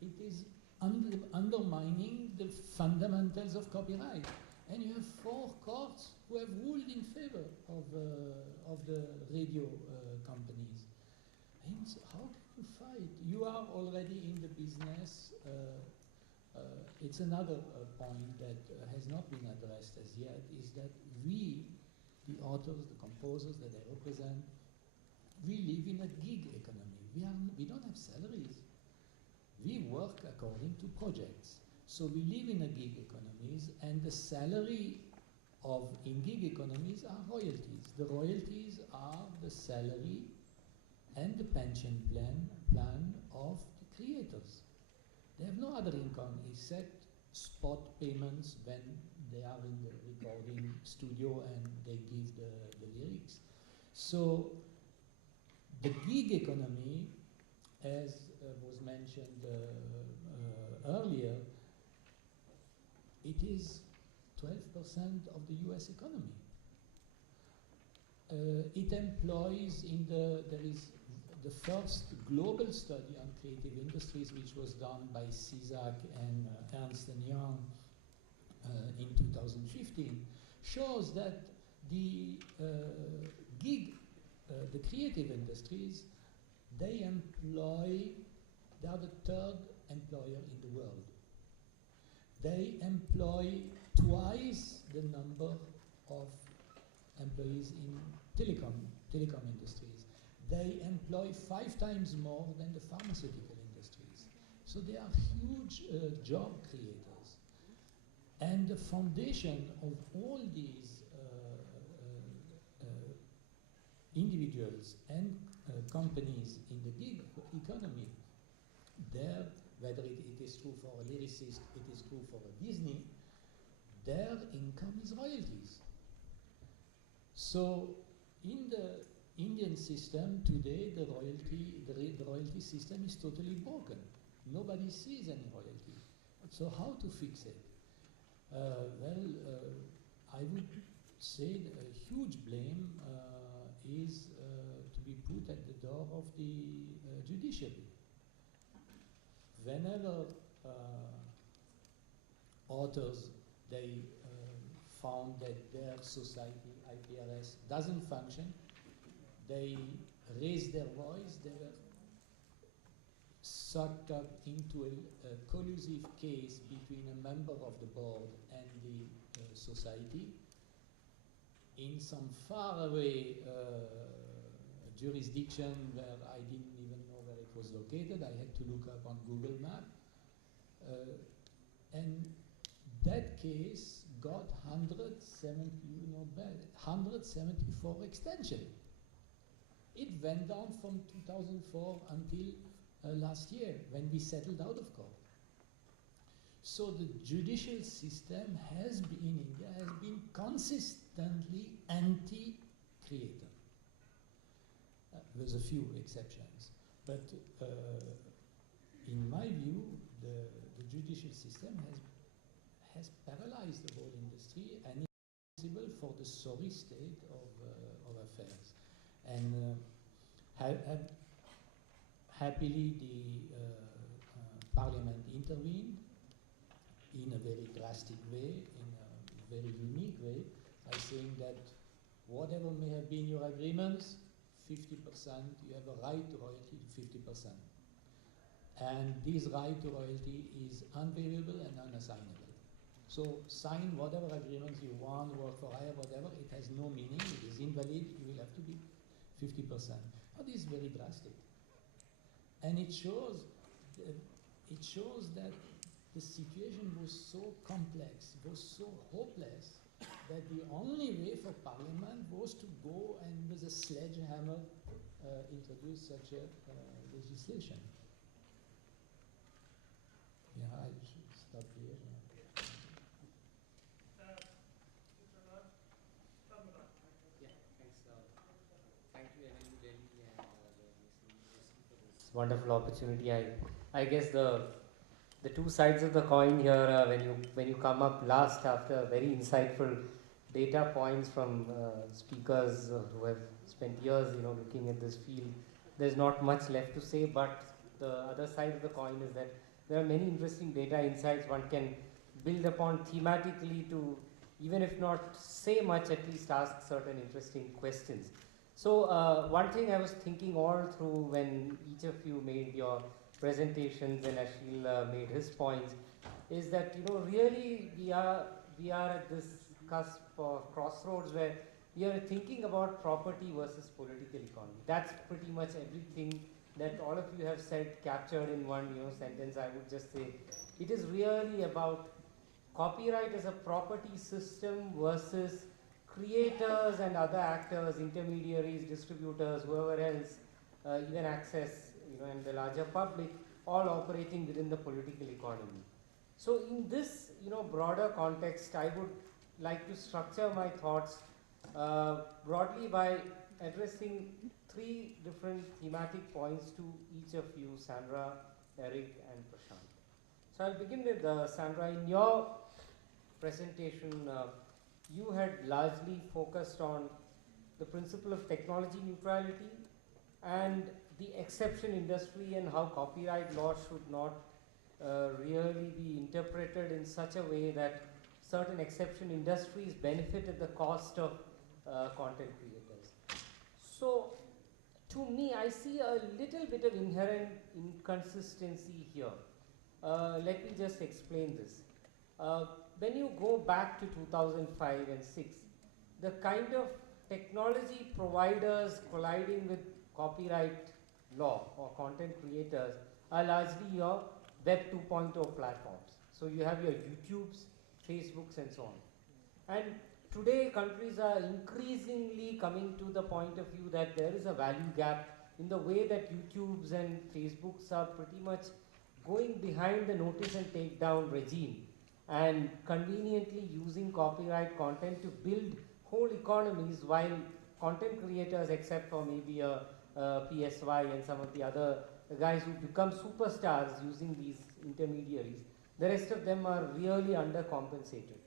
It is undermining the fundamentals of copyright. And you have 4 courts who have ruled in favor of the radio companies. And so how can you fight? You are already in the business. It's another point that has not been addressed as yet, is that we, the authors, the composers that I represent, we live in a gig economy. We don't have salaries. We work according to projects. So we live in a gig economies, and the salary in gig economies are royalties. The royalties are the salary and the pension plan of the creators. They have no other income except spot payments when they are in the recording studio and they give the lyrics. So the gig economy, as was mentioned earlier, it is 12% of the US economy. It employs there is the first global study on creative industries, which was done by CIIPC and Ernst & Young in 2015, shows that the creative industries, they are the 3rd employer in the world. They employ twice the number of employees in telecom industries. They employ 5 times more than the pharmaceutical industries. So they are huge job creators. And the foundation of all these individuals and companies in the gig economy, whether it is true for a lyricist, it is true for a Disney, their income is royalties. So in the Indian system today, the royalty system is totally broken. Nobody sees any royalty. So how to fix it? I would say a huge blame is to be put at the door of the judiciary. Whenever authors, they found that their society, IPRS, doesn't function, they raised their voice, they were sucked up into a collusive case between a member of the board and the society in some faraway jurisdiction where I didn't even know where it was located. I had to look up on Google Map. And that case got 174 extension. It went down from 2004 until last year when we settled out of court. So the judicial system has been, in India, has been consistently anti-creator. There's a few exceptions, but in my view, the judicial system has paralyzed the whole industry and is responsible for the sorry state of affairs. And happily, the parliament intervened in a very drastic way, in a very unique way, by saying that whatever may have been your agreements, 50%, you have a right to royalty to 50%. And this right to royalty is unwaivable and unassignable. So sign whatever agreements you want, work for hire, whatever, it has no meaning, it is invalid, you will have to be 50%. Now this is very drastic. And it shows that the situation was so complex, was so hopeless, that the only way for Parliament was to go and with a sledgehammer introduce such a legislation. Yeah, I should stop here. Thank you, NLU Delhi and the University for this wonderful opportunity. I guess the two sides of the coin here, when you come up last after very insightful data points from speakers who have spent years, looking at this field, there's not much left to say. But the other side of the coin is that there are many interesting data insights one can build upon thematically to, even if not say much, at least ask certain interesting questions. So one thing I was thinking all through when each of you made your presentations and Ashil made his points is that really we are at this cusp or crossroads where we are thinking about property versus political economy. That's pretty much everything that all of you have said captured in one sentence. I would just say it is really about copyright as a property system versus creators and other actors, intermediaries, distributors, whoever else, even access, and the larger public, all operating within the political economy. So in this, broader context, I would like to structure my thoughts broadly by addressing three different thematic points to each of you, Sandra, Eric, and Prashant. So I'll begin with Sandra. In your presentation, you had largely focused on the principle of technology neutrality and the exception industry and how copyright law should not really be interpreted in such a way that certain exception industries benefit at the cost of content creators. So to me, I see a little bit of inherent inconsistency here. Let me just explain this. When you go back to 2005 and 6, the kind of technology providers colliding with copyright law or content creators are largely your Web 2.0 platforms. So you have your YouTubes, Facebooks, and so on. And today countries are increasingly coming to the point of view that there is a value gap in the way that YouTubes and Facebooks are pretty much going behind the notice and takedown regime and conveniently using copyright content to build whole economies while content creators, except for maybe PSY and some of the other guys who become superstars using these intermediaries, the rest of them are really undercompensated.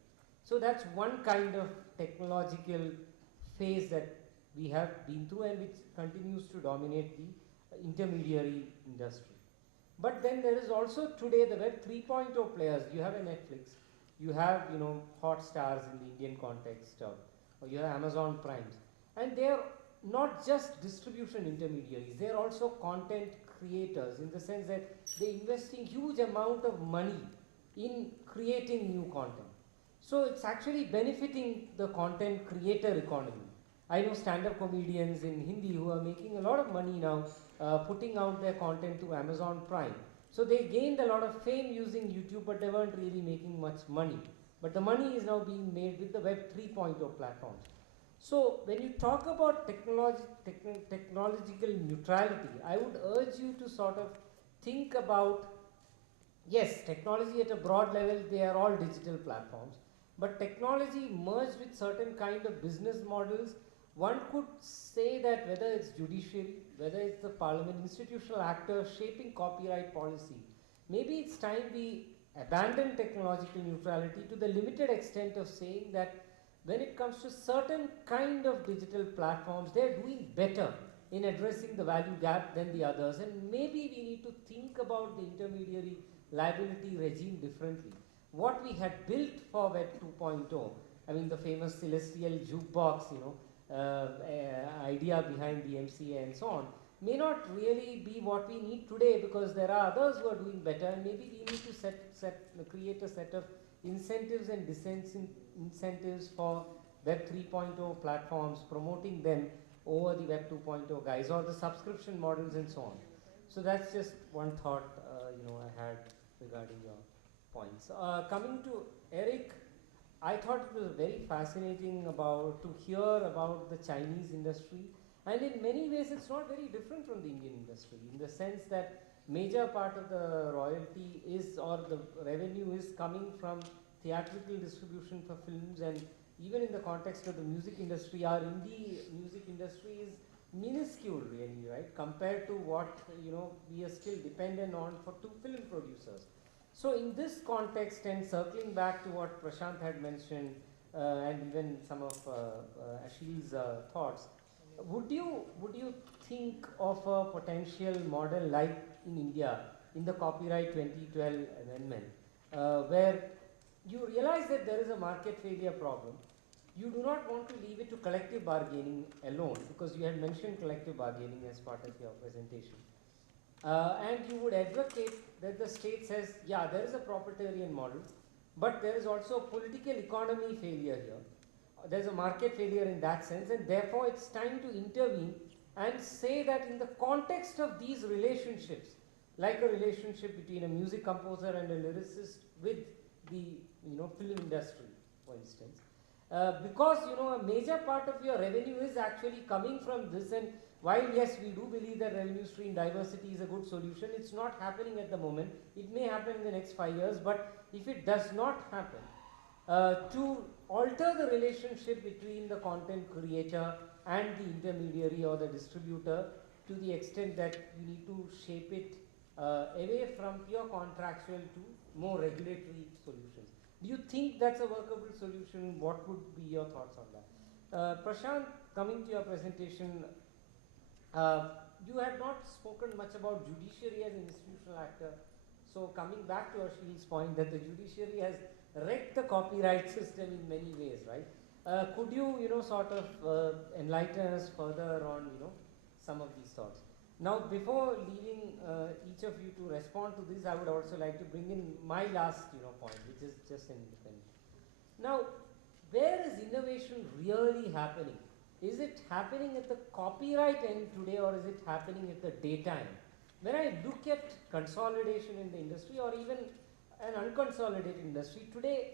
So that's one kind of technological phase that we have been through and which continues to dominate the intermediary industry. But then there is also today the Web 3.0 players. You have a Netflix, you have Hotstars in the Indian context, or you have Amazon Primes, and they are not just distribution intermediaries, they are also content creators, in the sense that they are investing huge amount of money in creating new content. So it's actually benefiting the content creator economy. I know stand-up comedians in Hindi who are making a lot of money now putting out their content to Amazon Prime. So they gained a lot of fame using YouTube, but they weren't really making much money. But the money is now being made with the Web 3.0 platforms. So when you talk about technological neutrality, I would urge you to sort of think about, yes, technology at a broad level, they are all digital platforms, but technology merged with certain kind of business models. One could say that whether it's judiciary, whether it's the parliament, institutional actors shaping copyright policy, maybe it's time we abandon technological neutrality to the limited extent of saying that when it comes to certain kind of digital platforms, they're doing better in addressing the value gap than the others, and maybe we need to think about the intermediary liability regime differently. What we had built for Web 2.0, I mean the famous celestial jukebox, idea behind the MCA and so on, may not really be what we need today, because there are others who are doing better, and maybe we need to create a set of incentives and disincentives for Web 3.0 platforms, promoting them over the Web 2.0 guys, or the subscription models and so on. So that's just one thought I had regarding your points. Coming to Eric, I thought it was very fascinating to hear about the Chinese industry, and in many ways it's not very different from the Indian industry, in the sense that major part of the royalty is, or the revenue is coming from theatrical distribution for films, and even in the context of the music industry, our indie music industry is minuscule really, right, compared to what we are still dependent on to film producers. So in this context, and circling back to what Prashant had mentioned, and even some of Ashil's thoughts, would you think of a potential model like in India, in the Copyright 2012 amendment, where you realize that there is a market failure problem? You do not want to leave it to collective bargaining alone, because you had mentioned collective bargaining as part of your presentation. And you would advocate that the state says, yeah, there is a proprietarian model, but there is also a political economy failure here. There is a market failure in that sense, and therefore it's time to intervene and say that in the context of these relationships, like a relationship between a music composer and a lyricist with the film industry, for instance, because a major part of your revenue is actually coming from this, and while yes, we do believe that revenue stream diversity is a good solution, it's not happening at the moment. It may happen in the next 5 years, but if it does not happen, to alter the relationship between the content creator and the intermediary or the distributor, to the extent that you need to shape it away from pure contractual to more regulatory solutions. Do you think that's a workable solution? What would be your thoughts on that? Prashant, coming to your presentation, you had not spoken much about judiciary as an institutional actor. So coming back to Ashil's point that the judiciary has wrecked the copyright system in many ways, right? Could you, sort of enlighten us further on, some of these thoughts? Now, before leaving each of you to respond to this, I would also like to bring in my last, point, which is just an independent. Now, where is innovation really happening? Is it happening at the copyright end today, or is it happening at the data end? When I look at consolidation in the industry, or even an unconsolidated industry today,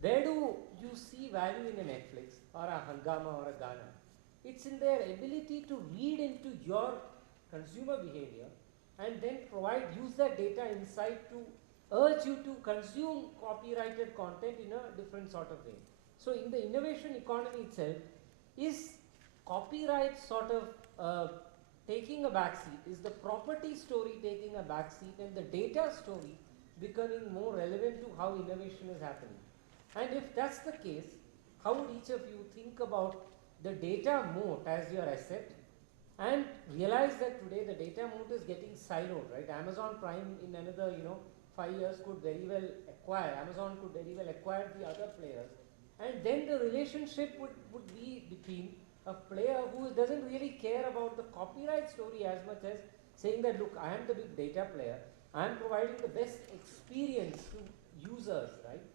where do you see value in a Netflix or a Hangama or a Ghana? It's in their ability to read into your consumer behavior and then use that data insight to urge you to consume copyrighted content in a different sort of way. So in the innovation economy itself, is copyright sort of taking a backseat? Is the property story taking a backseat and the data story becoming more relevant to how innovation is happening? And if that's the case, how would each of you think about the data moat as your asset, and realize that today the data moat is getting siloed, right? Amazon Prime in another 5 years could very well acquire, Amazon could very well acquire the other players, and then the relationship would be between a player who doesn't really care about the copyright story as much as saying that, look, I am the big data player, I am providing the best experience to users, right?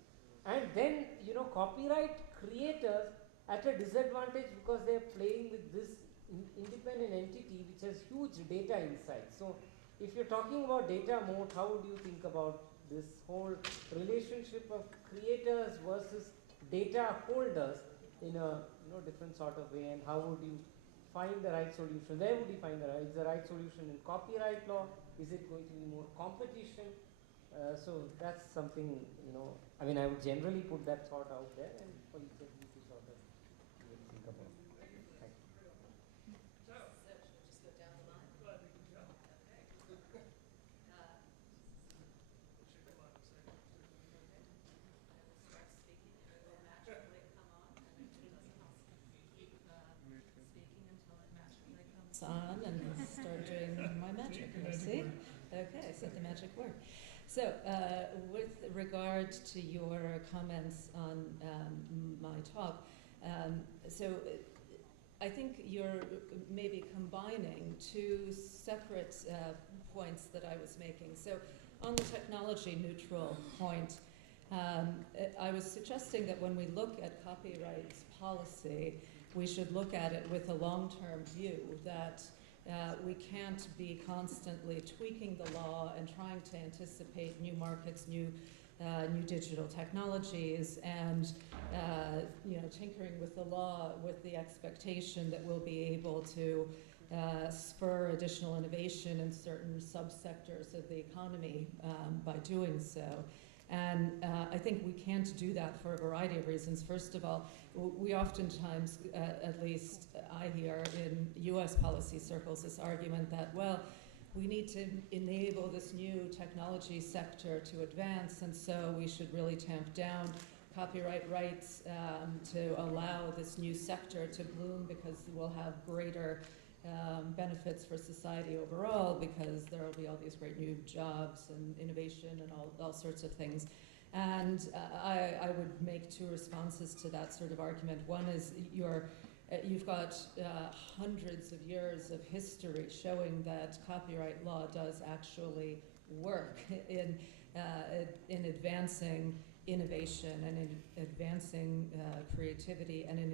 And then copyright creators at a disadvantage because they are playing with this independent entity which has huge data insights. So if you're talking about data moat, how would you think about this whole relationship of creators versus data holders in a different sort of way, and how would you find the right solution? Where would you find the right solution in copyright law? Is it going to be more competition? So that's something, I mean, I would generally put that thought out there, and for each of you to sort of think about. Thank you. So should we just go down the line? Go ahead, we can go. Okay. Should come on a second. I will start speaking and it will magically come on, and if it doesn't, I'll keep speaking until it magically comes on and start doing my magic. You see? Okay, so the magic worked. So, with regard to your comments on my talk, I think you're maybe combining two separate points that I was making. So, on the technology neutral point, I was suggesting that when we look at copyright policy, we should look at it with a long-term view, that we can't be constantly tweaking the law and trying to anticipate new markets, new digital technologies, and tinkering with the law with the expectation that we'll be able to spur additional innovation in certain subsectors of the economy by doing so. And I think we can't do that for a variety of reasons. First of all, we oftentimes, at least I hear in US policy circles, this argument that, well, we need to enable this new technology sector to advance, and so we should really tamp down copyright rights to allow this new sector to bloom, because we'll have greater benefits for society overall, because there will be all these great new jobs and innovation and all sorts of things. And I would make two responses to that sort of argument. One is you've got hundreds of years of history showing that copyright law does actually work in advancing innovation and in advancing creativity and in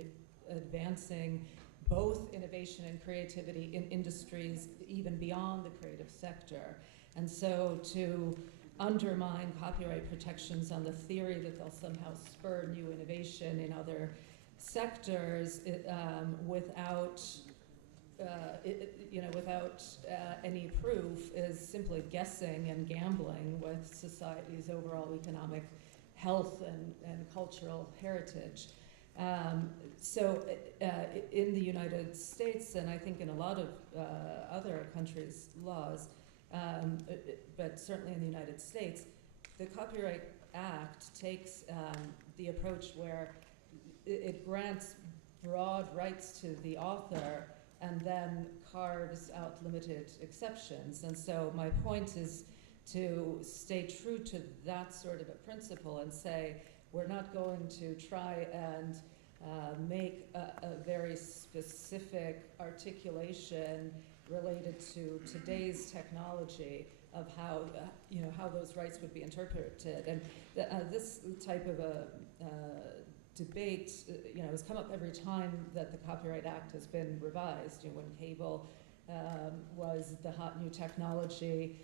advancing both innovation and creativity in industries even beyond the creative sector. And so to undermine copyright protections on the theory that they'll somehow spur new innovation in other sectors without any proof is simply guessing and gambling with society's overall economic health and cultural heritage. In the United States, and I think in a lot of other countries' laws, but certainly in the United States, the Copyright Act takes the approach where it grants broad rights to the author and then carves out limited exceptions. And so my point is to stay true to that sort of a principle and say, we're not going to try and make a very specific articulation related to today's technology of how those rights would be interpreted. And this type of a debate has come up every time that the Copyright Act has been revised. When cable was the hot new technology,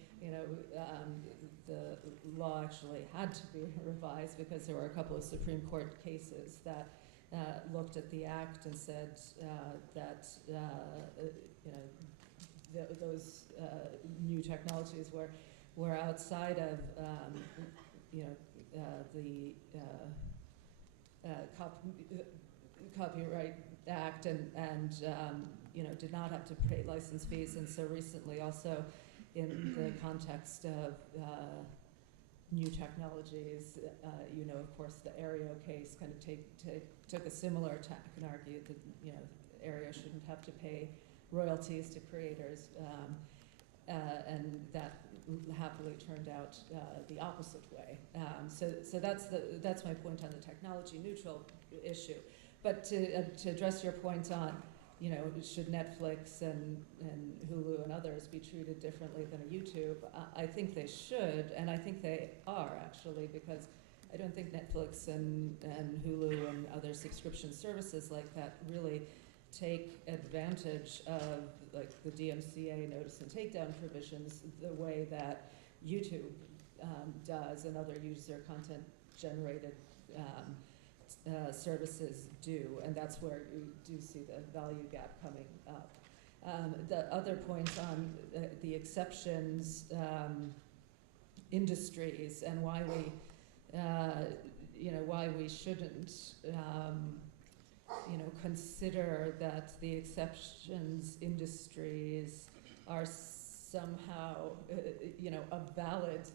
the law actually had to be revised because there were a couple of Supreme Court cases that looked at the act and said that those new technologies were outside of the copyright Act and did not have to pay license fees, and so recently also in the context of new technologies, of course, the Aereo case kind of took a similar tack and argued that, Aereo shouldn't have to pay royalties to creators, and that happily turned out the opposite way. So that's my point on the technology neutral issue. But to address your point on, should Netflix and Hulu and others be treated differently than a YouTube? I think they should, and I think they are actually, because I don't think Netflix and Hulu and other subscription services like that really take advantage of like the DMCA notice and takedown provisions the way that YouTube does and other user content generated services do, and that's where you do see the value gap coming up. The other point on the exceptions industries and why we shouldn't consider that the exceptions industries are somehow a valid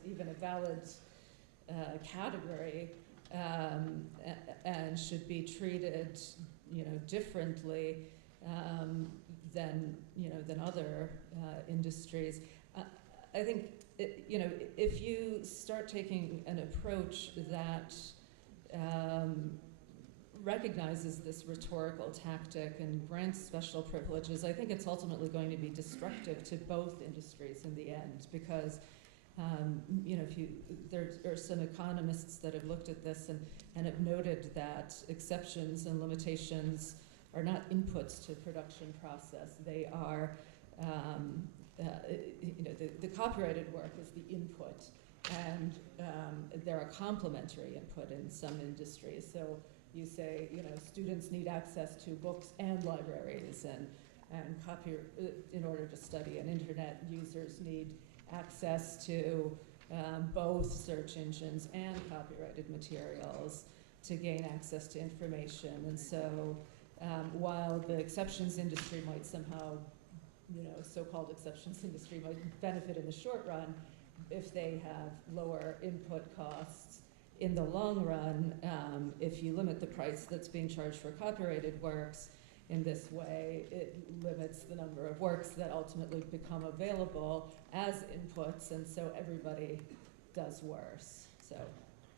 category. And should be treated, differently than other industries. I think, if you start taking an approach that recognizes this rhetorical tactic and grants special privileges, I think it's ultimately going to be destructive to both industries in the end, because there are some economists that have looked at this and have noted that exceptions and limitations are not inputs to production process. They are, the copyrighted work is the input, and they're a complementary input in some industries. So you say, students need access to books and libraries, and in order to study, and internet users need access to both search engines and copyrighted materials to gain access to information. And so while the exceptions industry might somehow, so-called exceptions industry might benefit in the short run, if they have lower input costs in the long run, if you limit the price that's being charged for copyrighted works in this way, it limits the number of works that ultimately become available as inputs, and so everybody does worse. So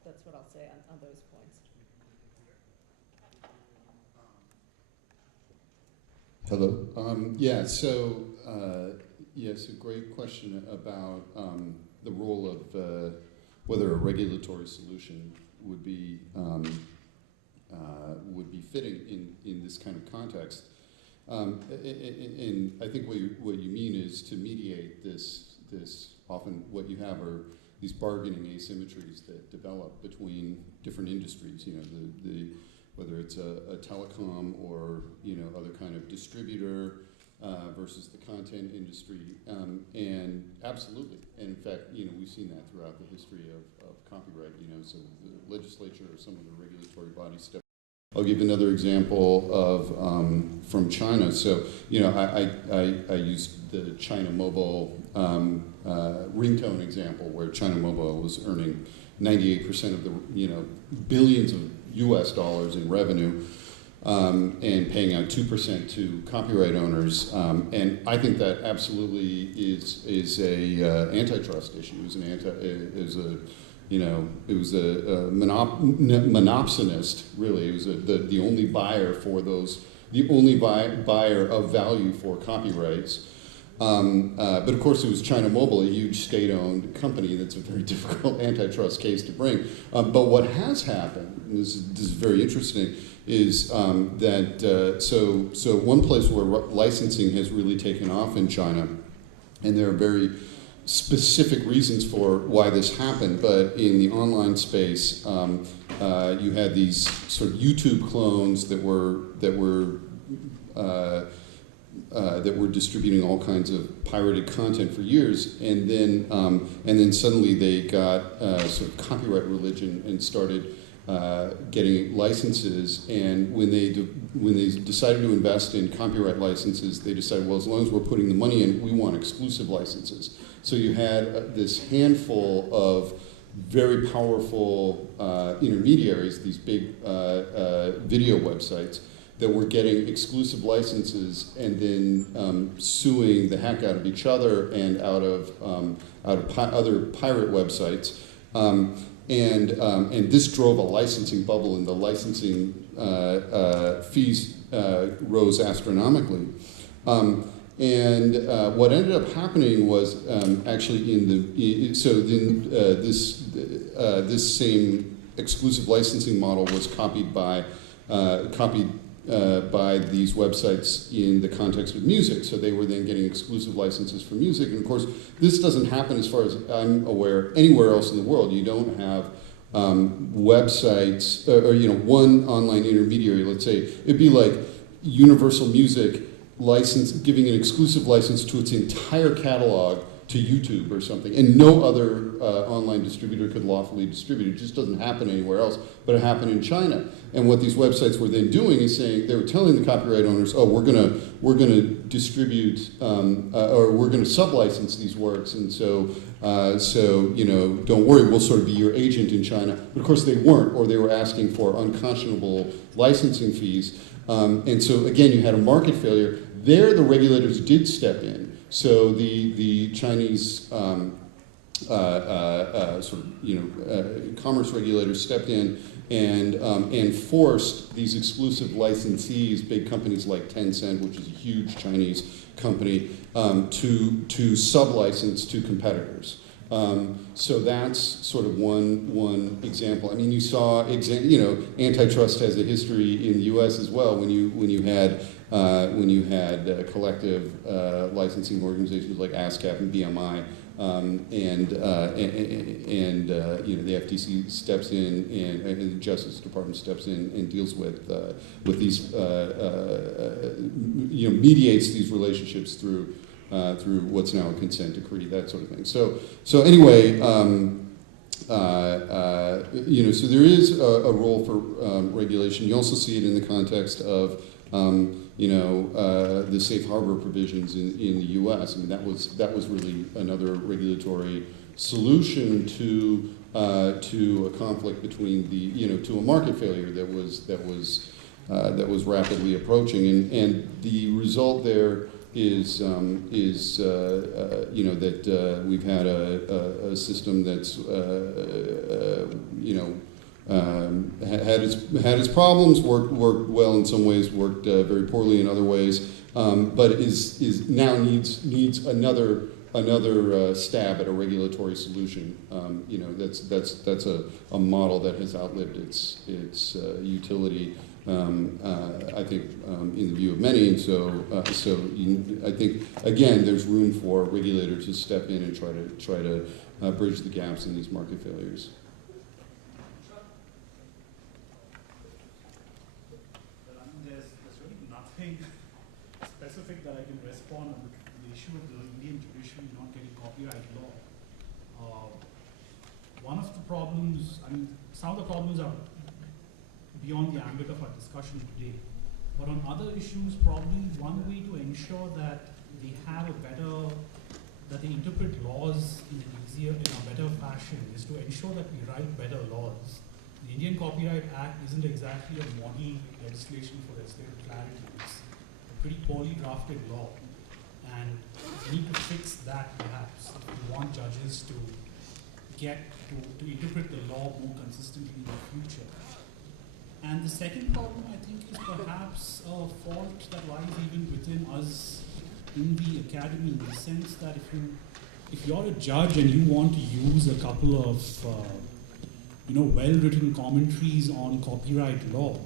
that's what I'll say on those points. Hello. Yes, a great question about the role of whether a regulatory solution would be fitting in this kind of context. And I think what you mean is to mediate this often what you have are these bargaining asymmetries that develop between different industries. Whether it's a telecom or other kind of distributor versus the content industry, and absolutely. And in fact, we've seen that throughout the history of copyright. So the legislature or some of the regulatory bodies step. I'll give another example of from China. So I used the China Mobile ringtone example, where China Mobile was earning 98% of the billions of US dollars in revenue, and paying out 2% to copyright owners. And I think that absolutely is a antitrust issue. It was a monopsonist, really. It was the only buyer for the only buyer of value for copyrights. But of course, it was China Mobile, a huge state-owned company. That's a very difficult antitrust case to bring. But what has happened, and this is very interesting, is that so one place where licensing has really taken off in China, and there are very specific reasons for why this happened, but in the online space, you had these sort of YouTube clones that were distributing all kinds of pirated content for years, and then suddenly they got sort of copyright religion and started getting licenses, and when they decided to invest in copyright licenses, they decided, well, as long as we're putting the money in, we want exclusive licenses. So you had this handful of very powerful intermediaries, these big video websites, that were getting exclusive licenses and then suing the heck out of each other and out of other pirate websites. And this drove a licensing bubble, and the licensing fees rose astronomically. What ended up happening was actually this same exclusive licensing model was copied by these websites in the context of music. So they were then getting exclusive licenses for music. And of course, this doesn't happen, as far as I'm aware, anywhere else in the world. You don't have websites or one online intermediary. Let's say it'd be like Universal Music giving an exclusive license to its entire catalog to YouTube or something, and no other online distributor could lawfully distribute it. It just doesn't happen anywhere else, but it happened in China. And what these websites were then doing is saying, they were telling the copyright owners, oh, we're gonna distribute or we're gonna sublicense these works, and so don't worry, we'll sort of be your agent in China. But of course they weren't, or they were asking for unconscionable licensing fees. And so again, you had a market failure. There, the regulators did step in. So the Chinese commerce regulators stepped in and forced these exclusive licensees, big companies like Tencent, which is a huge Chinese company, to sublicense to competitors. So that's sort of one example. I mean, you saw antitrust has a history in the U.S. as well. When you had collective licensing organizations like ASCAP and BMI, the FTC steps in and the Justice Department steps in and deals with these mediates these relationships through what's now a consent decree, that sort of thing. So anyway, so there is a role for regulation. You also see it in the context of the safe harbor provisions in the U.S. I mean, that was really another regulatory solution to a conflict between to a market failure that was rapidly approaching, and the result there is that we've had a system that's had its problems, worked well in some ways, worked very poorly in other ways, but is now needs another stab at a regulatory solution. That's a model that has outlived its utility. I think in the view of many, and so I think again there's room for regulators to step in and try to bridge the gaps in these market failures. There's really nothing specific that I can respond on the issue of the Indian judiciary not getting copyright law. One of the problems, I mean, some of the problems are beyond the ambit of our discussion today. But on other issues, probably one way to ensure that they have that they interpret laws in a better fashion is to ensure that we write better laws. The Indian Copyright Act isn't exactly a model legislation for legislative clarity. It's a pretty poorly drafted law. And we need to fix that perhaps if we want judges to interpret the law more consistently in the future. And the second problem, I think, is perhaps a fault that lies even within us in the academy, in the sense that if you're a judge and you want to use a couple of well-written commentaries on copyright law,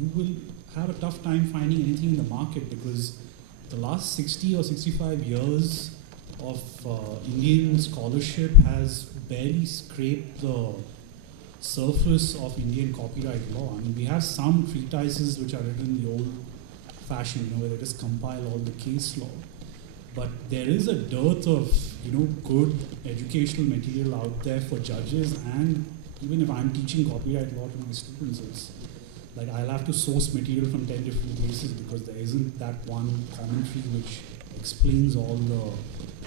you will have a tough time finding anything in the market, because the last 60 or 65 years of Indian scholarship has barely scraped the surface of Indian copyright law. I mean, we have some treatises which are written in the old fashion, where they just compile all the case law. But there is a dearth of, good educational material out there for judges and even if I'm teaching copyright law to my students, it's like I'll have to source material from 10 different places because there isn't that one commentary which explains all the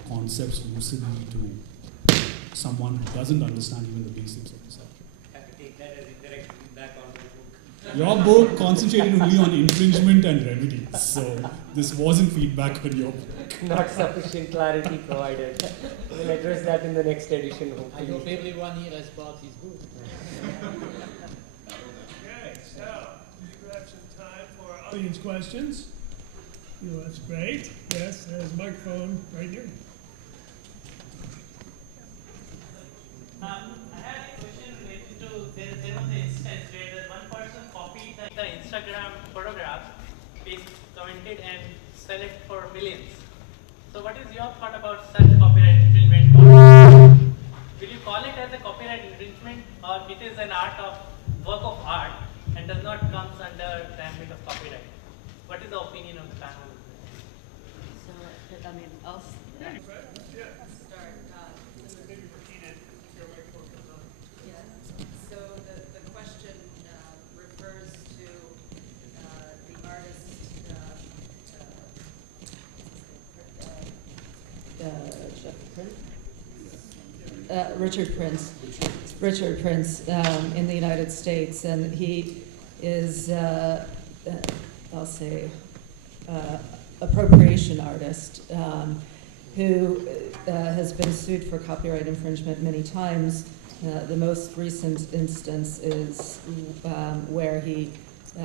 concepts lucidly to someone who doesn't understand even the basics of the subject. I have to take that as indirect feedback on my book. Your book concentrated only on infringement and remedies, so this wasn't feedback on your book. Not sufficient clarity provided. We'll address that in the next edition, I hopefully. hope everyone here has bought his book. Okay, so we have some time for audience questions. That's great. Yes, there's a microphone right here. I had a question related to there was an instance where the one person copied the Instagram photograph, commented and sell it for millions. So what is your thought about such copyright infringement? Will you call it as a copyright infringement, or it is an work of art and does not come under the ambit of copyright? What is the opinion of the panel? So, I mean, I'll start. Maybe repeat it if your microphone comes on. Yeah. So the question refers to the artist Richard Prince. Richard Prince in the United States, and he is, I'll say, appropriation artist who has been sued for copyright infringement many times. The most recent instance is where he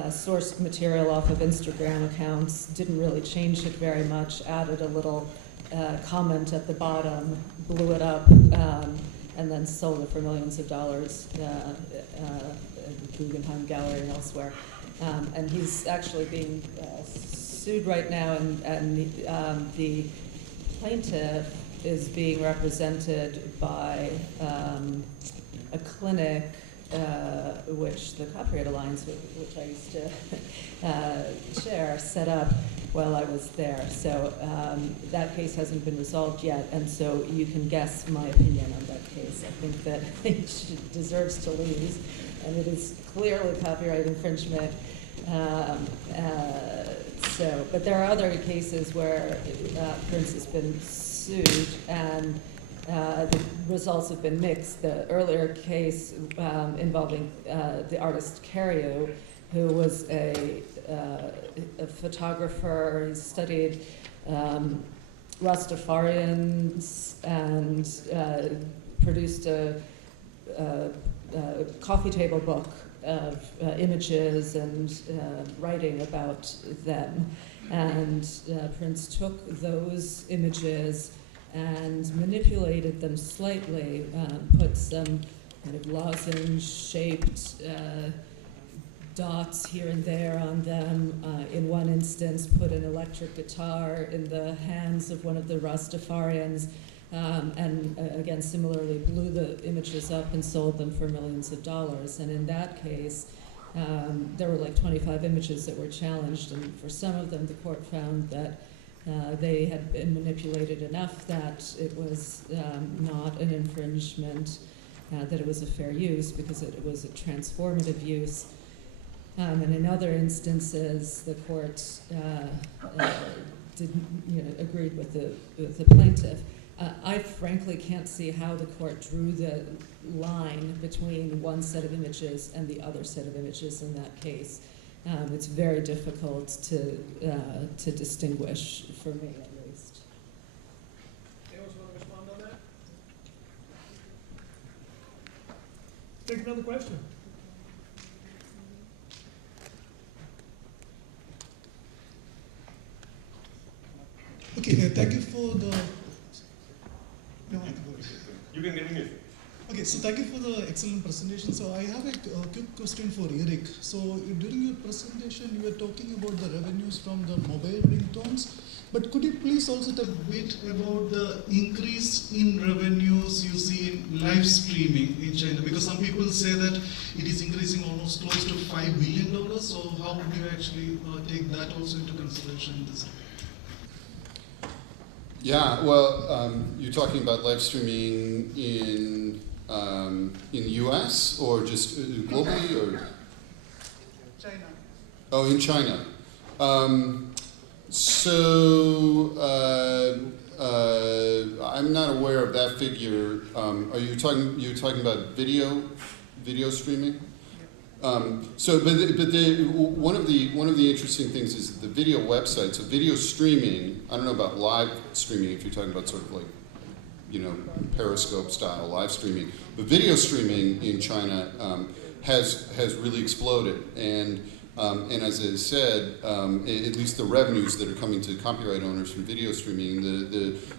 sourced material off of Instagram accounts, didn't really change it very much, added a little comment at the bottom, blew it up, and then sold it for millions of dollars at the Guggenheim Gallery and elsewhere. And he's actually being sued right now, and the plaintiff is being represented by a clinic which the Copyright Alliance, which I used to chair, set up while I was there. So that case hasn't been resolved yet, and so you can guess my opinion on that case. I think that he deserves to lose, and it is clearly copyright infringement. But there are other cases where Prince has been sued, and the results have been mixed. The earlier case involving the artist Cario, who was a photographer. He studied Rastafarians and produced a coffee table book of images and writing about them. And Prince took those images and manipulated them slightly, put some kind of lozenge-shaped dots here and there on them. In one instance, put an electric guitar in the hands of one of the Rastafarians, and again, similarly, blew the images up and sold them for millions of dollars. And in that case, there were like 25 images that were challenged, and for some of them, the court found that they had been manipulated enough that it was not an infringement, that it was a fair use because it was a transformative use. And in other instances, the court agreed with the plaintiff. I frankly can't see how the court drew the line between one set of images and the other set of images in that case. It's very difficult to distinguish, for me at least. Anyone want to respond on that? Take another question. Okay, thank you for the. No, I can go ahead. You can continue. Okay, so thank you for the excellent presentation. So I have a quick question for Eric. So during your presentation, you were talking about the revenues from the mobile ringtones, but could you please also talk a bit about the increase in revenues you see in live streaming in China? Because some people say that it is increasing almost close to $5 billion. So how would you actually take that also into consideration in this? Yeah, well, you're talking about live streaming in in the U.S. or just globally, or China. oh, in China. I'm not aware of that figure. Are you talking about video streaming? One of the interesting things is the video website. So video streaming. I don't know about live streaming if you're talking about sort of like, Periscope style live streaming. But video streaming in China has really exploded, and as I said, at least the revenues that are coming to copyright owners from video streaming,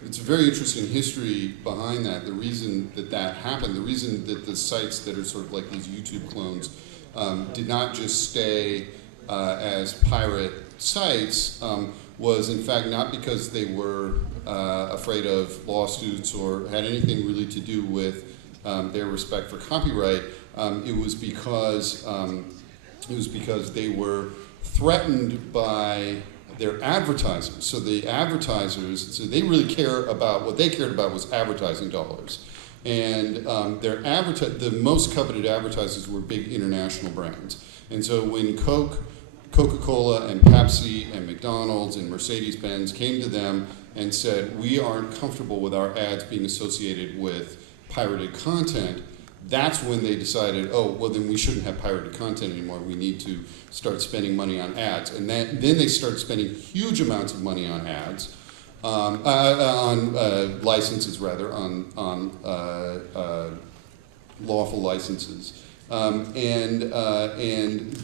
it's a very interesting history behind that. The reason that happened, the reason that the sites that are sort of like these YouTube clones did not just stay as pirate sites was in fact not because they were afraid of lawsuits or had anything really to do with their respect for copyright. It was because they were threatened by their advertisers. So the advertisers, so they really care about, what they cared about was advertising dollars. And the most coveted advertisers were big international brands. And so when Coca-Cola and Pepsi and McDonald's and Mercedes-Benz came to them and said, we aren't comfortable with our ads being associated with pirated content, that's when they decided, oh, well then we shouldn't have pirated content anymore. We need to start spending money on ads. And then they started spending huge amounts of money on ads, on licenses rather, on lawful licenses. And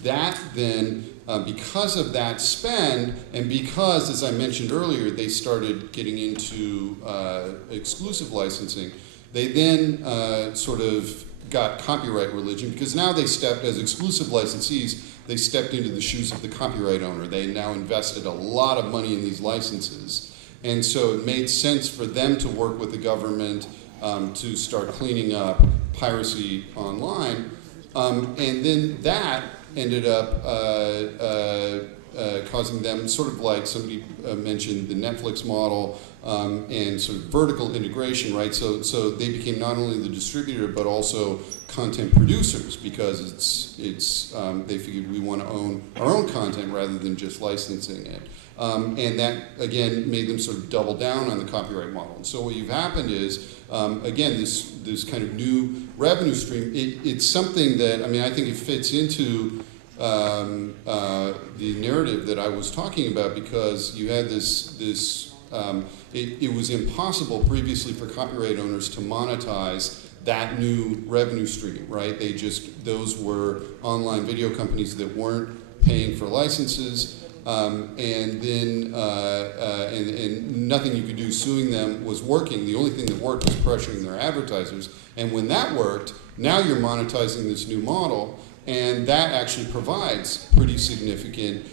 that then, because of that spend, and because, as I mentioned earlier, they started getting into exclusive licensing, they then sort of got copyright religion, because now they stepped, as exclusive licensees, they stepped into the shoes of the copyright owner. They now invested a lot of money in these licenses. And so it made sense for them to work with the government to start cleaning up piracy online. And then that ended up causing them, sort of like somebody mentioned the Netflix model, and sort of vertical integration, right? So they became not only the distributor but also content producers, because they figured we want to own our own content rather than just licensing it. And that, again, made them sort of double down on the copyright model. And so what you've happened is, again, this kind of new revenue stream, it's something that, I mean, I think it fits into the narrative that I was talking about, because you had it was impossible previously for copyright owners to monetize that new revenue stream, right? Those were online video companies that weren't paying for licenses, and then and nothing you could do suing them was working. The only thing that worked was pressuring their advertisers. And when that worked, now you're monetizing this new model, and that actually provides pretty significant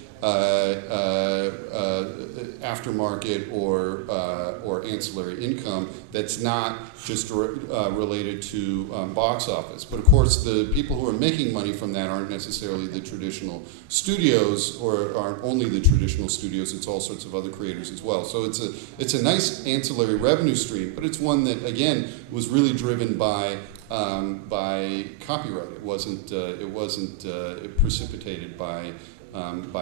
aftermarket or ancillary income that's not just related to box office. But of course, the people who are making money from that aren't necessarily the traditional studios, or aren't only the traditional studios. It's all sorts of other creators as well. So it's a nice ancillary revenue stream, but it's one that, again, was really driven by copyright. It wasn't precipitated by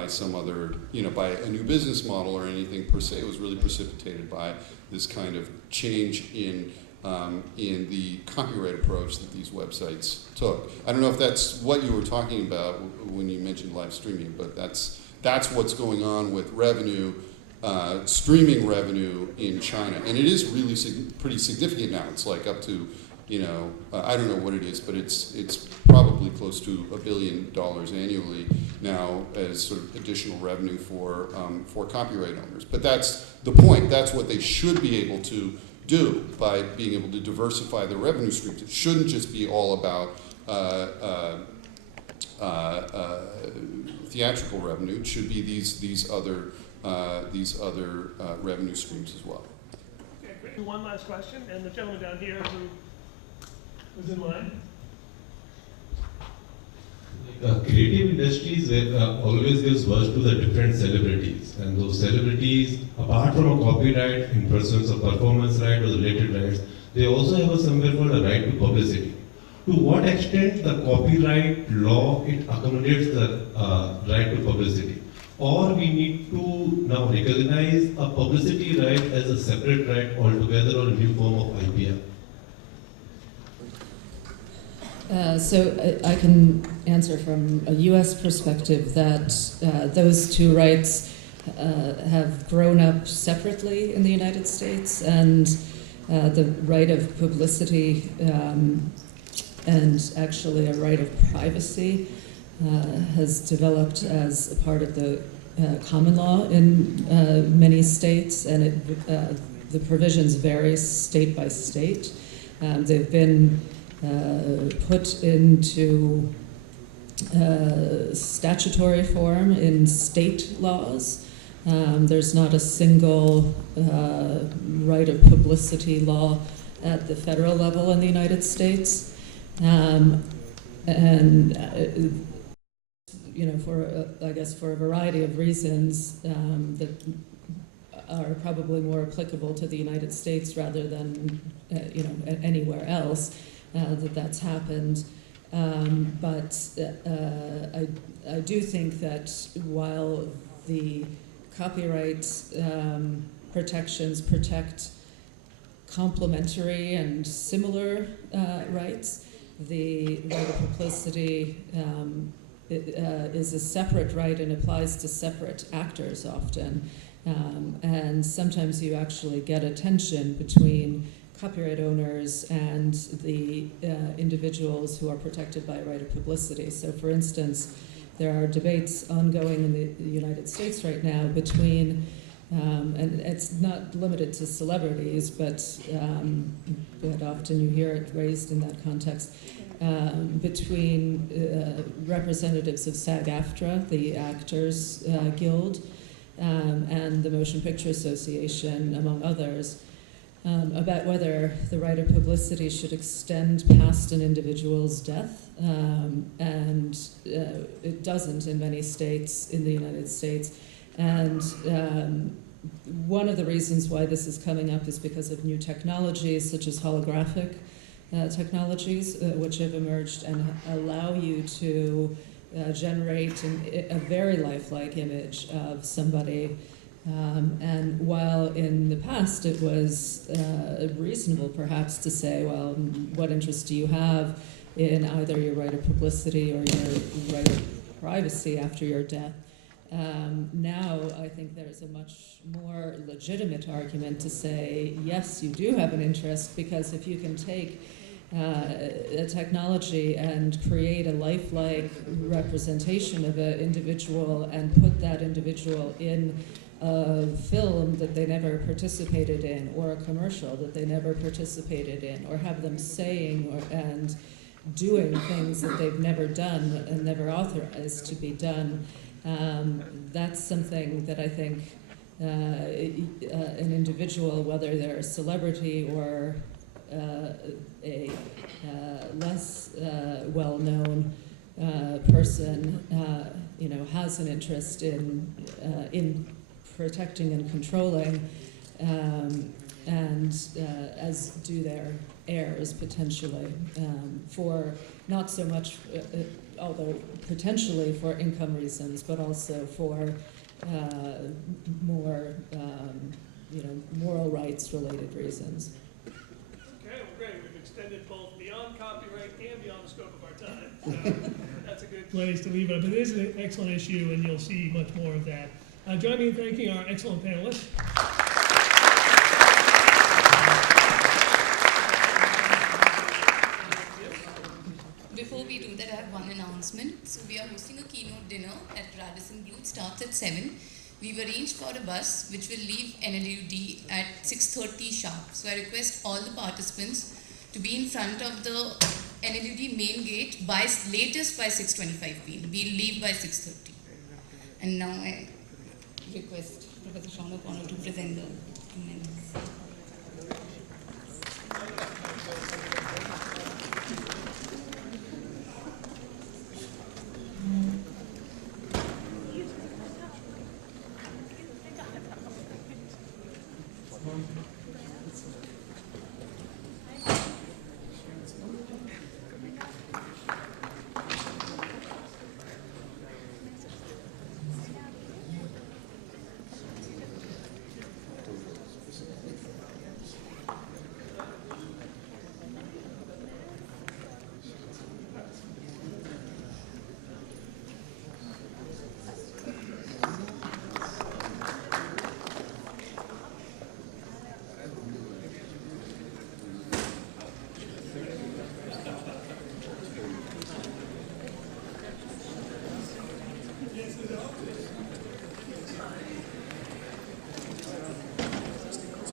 some other, by a new business model or anything per se. It was really precipitated by this kind of change in the copyright approach that these websites took. I don't know if that's what you were talking about when you mentioned live streaming, but that's what's going on with revenue, streaming revenue in China, and it is really pretty significant now. It's like up to, I don't know what it is, but it's probably close to $1 billion annually now as sort of additional revenue for copyright owners. But that's the point. That's what they should be able to do by being able to diversify their revenue streams. It shouldn't just be all about theatrical revenue. It should be these other revenue streams as well. Okay, great. One last question, and the gentleman down here who was in line. Creative industries always gives birth to the different celebrities, and those celebrities, apart from a copyright in pursuance of performance right or related rights, they also have somewhere called a right to publicity. to what extent the copyright law, it accommodates the right to publicity. Or we need to now recognize a publicity right as a separate right altogether, or a new form of IPR. So I can answer from a U.S. perspective that those two rights have grown up separately in the United States, and the right of publicity and actually a right of privacy has developed as a part of the common law in many states, and the provisions vary state by state. They've been put into statutory form in state laws. There's not a single right of publicity law at the federal level in the United States. I guess for a variety of reasons that are probably more applicable to the United States rather than anywhere else, that's happened. But I do think that while the copyright protections protect complementary and similar rights, the right of publicity is a separate right and applies to separate actors often. And sometimes you actually get a tension between copyright owners and the individuals who are protected by a right of publicity. So for instance, there are debates ongoing in the United States right now between, and it's not limited to celebrities, but often you hear it raised in that context, between representatives of SAG-AFTRA, the Actors Guild, and the Motion Picture Association, among others, about whether the right of publicity should extend past an individual's death, and it doesn't in many states in the United States. And one of the reasons why this is coming up is because of new technologies such as holographic technologies, which have emerged and allow you to generate a very lifelike image of somebody. And while in the past it was reasonable perhaps to say, well, what interest do you have in either your right of publicity or your right of privacy after your death? Now I think there's a much more legitimate argument to say, yes, you do have an interest, because if you can take a technology and create a lifelike representation of an individual and put that individual in a film that they never participated in, or a commercial that they never participated in, or have them saying and doing things that they've never done and never authorized to be done, that's something that I think an individual, whether they're a celebrity or a less well-known person, has an interest in protecting and controlling, and as do their heirs potentially, for not so much, although potentially for income reasons, but also for more, moral rights related reasons. Okay, well, great. We've extended both beyond copyright and beyond the scope of our time. So that's a good place to leave it. But it is an excellent issue, and you'll see much more of that. Join me in thanking our excellent panelists. Before we do that, I have one announcement. So we are hosting a keynote dinner at Radisson Blu. It starts at 7. We've arranged for a bus which will leave NLUD at 6:30 sharp. So I request all the participants to be in front of the NLUD main gate by latest by 6:25 p.m. We'll leave by 6:30. And now I request Professor Sean O'Connell to present the comments.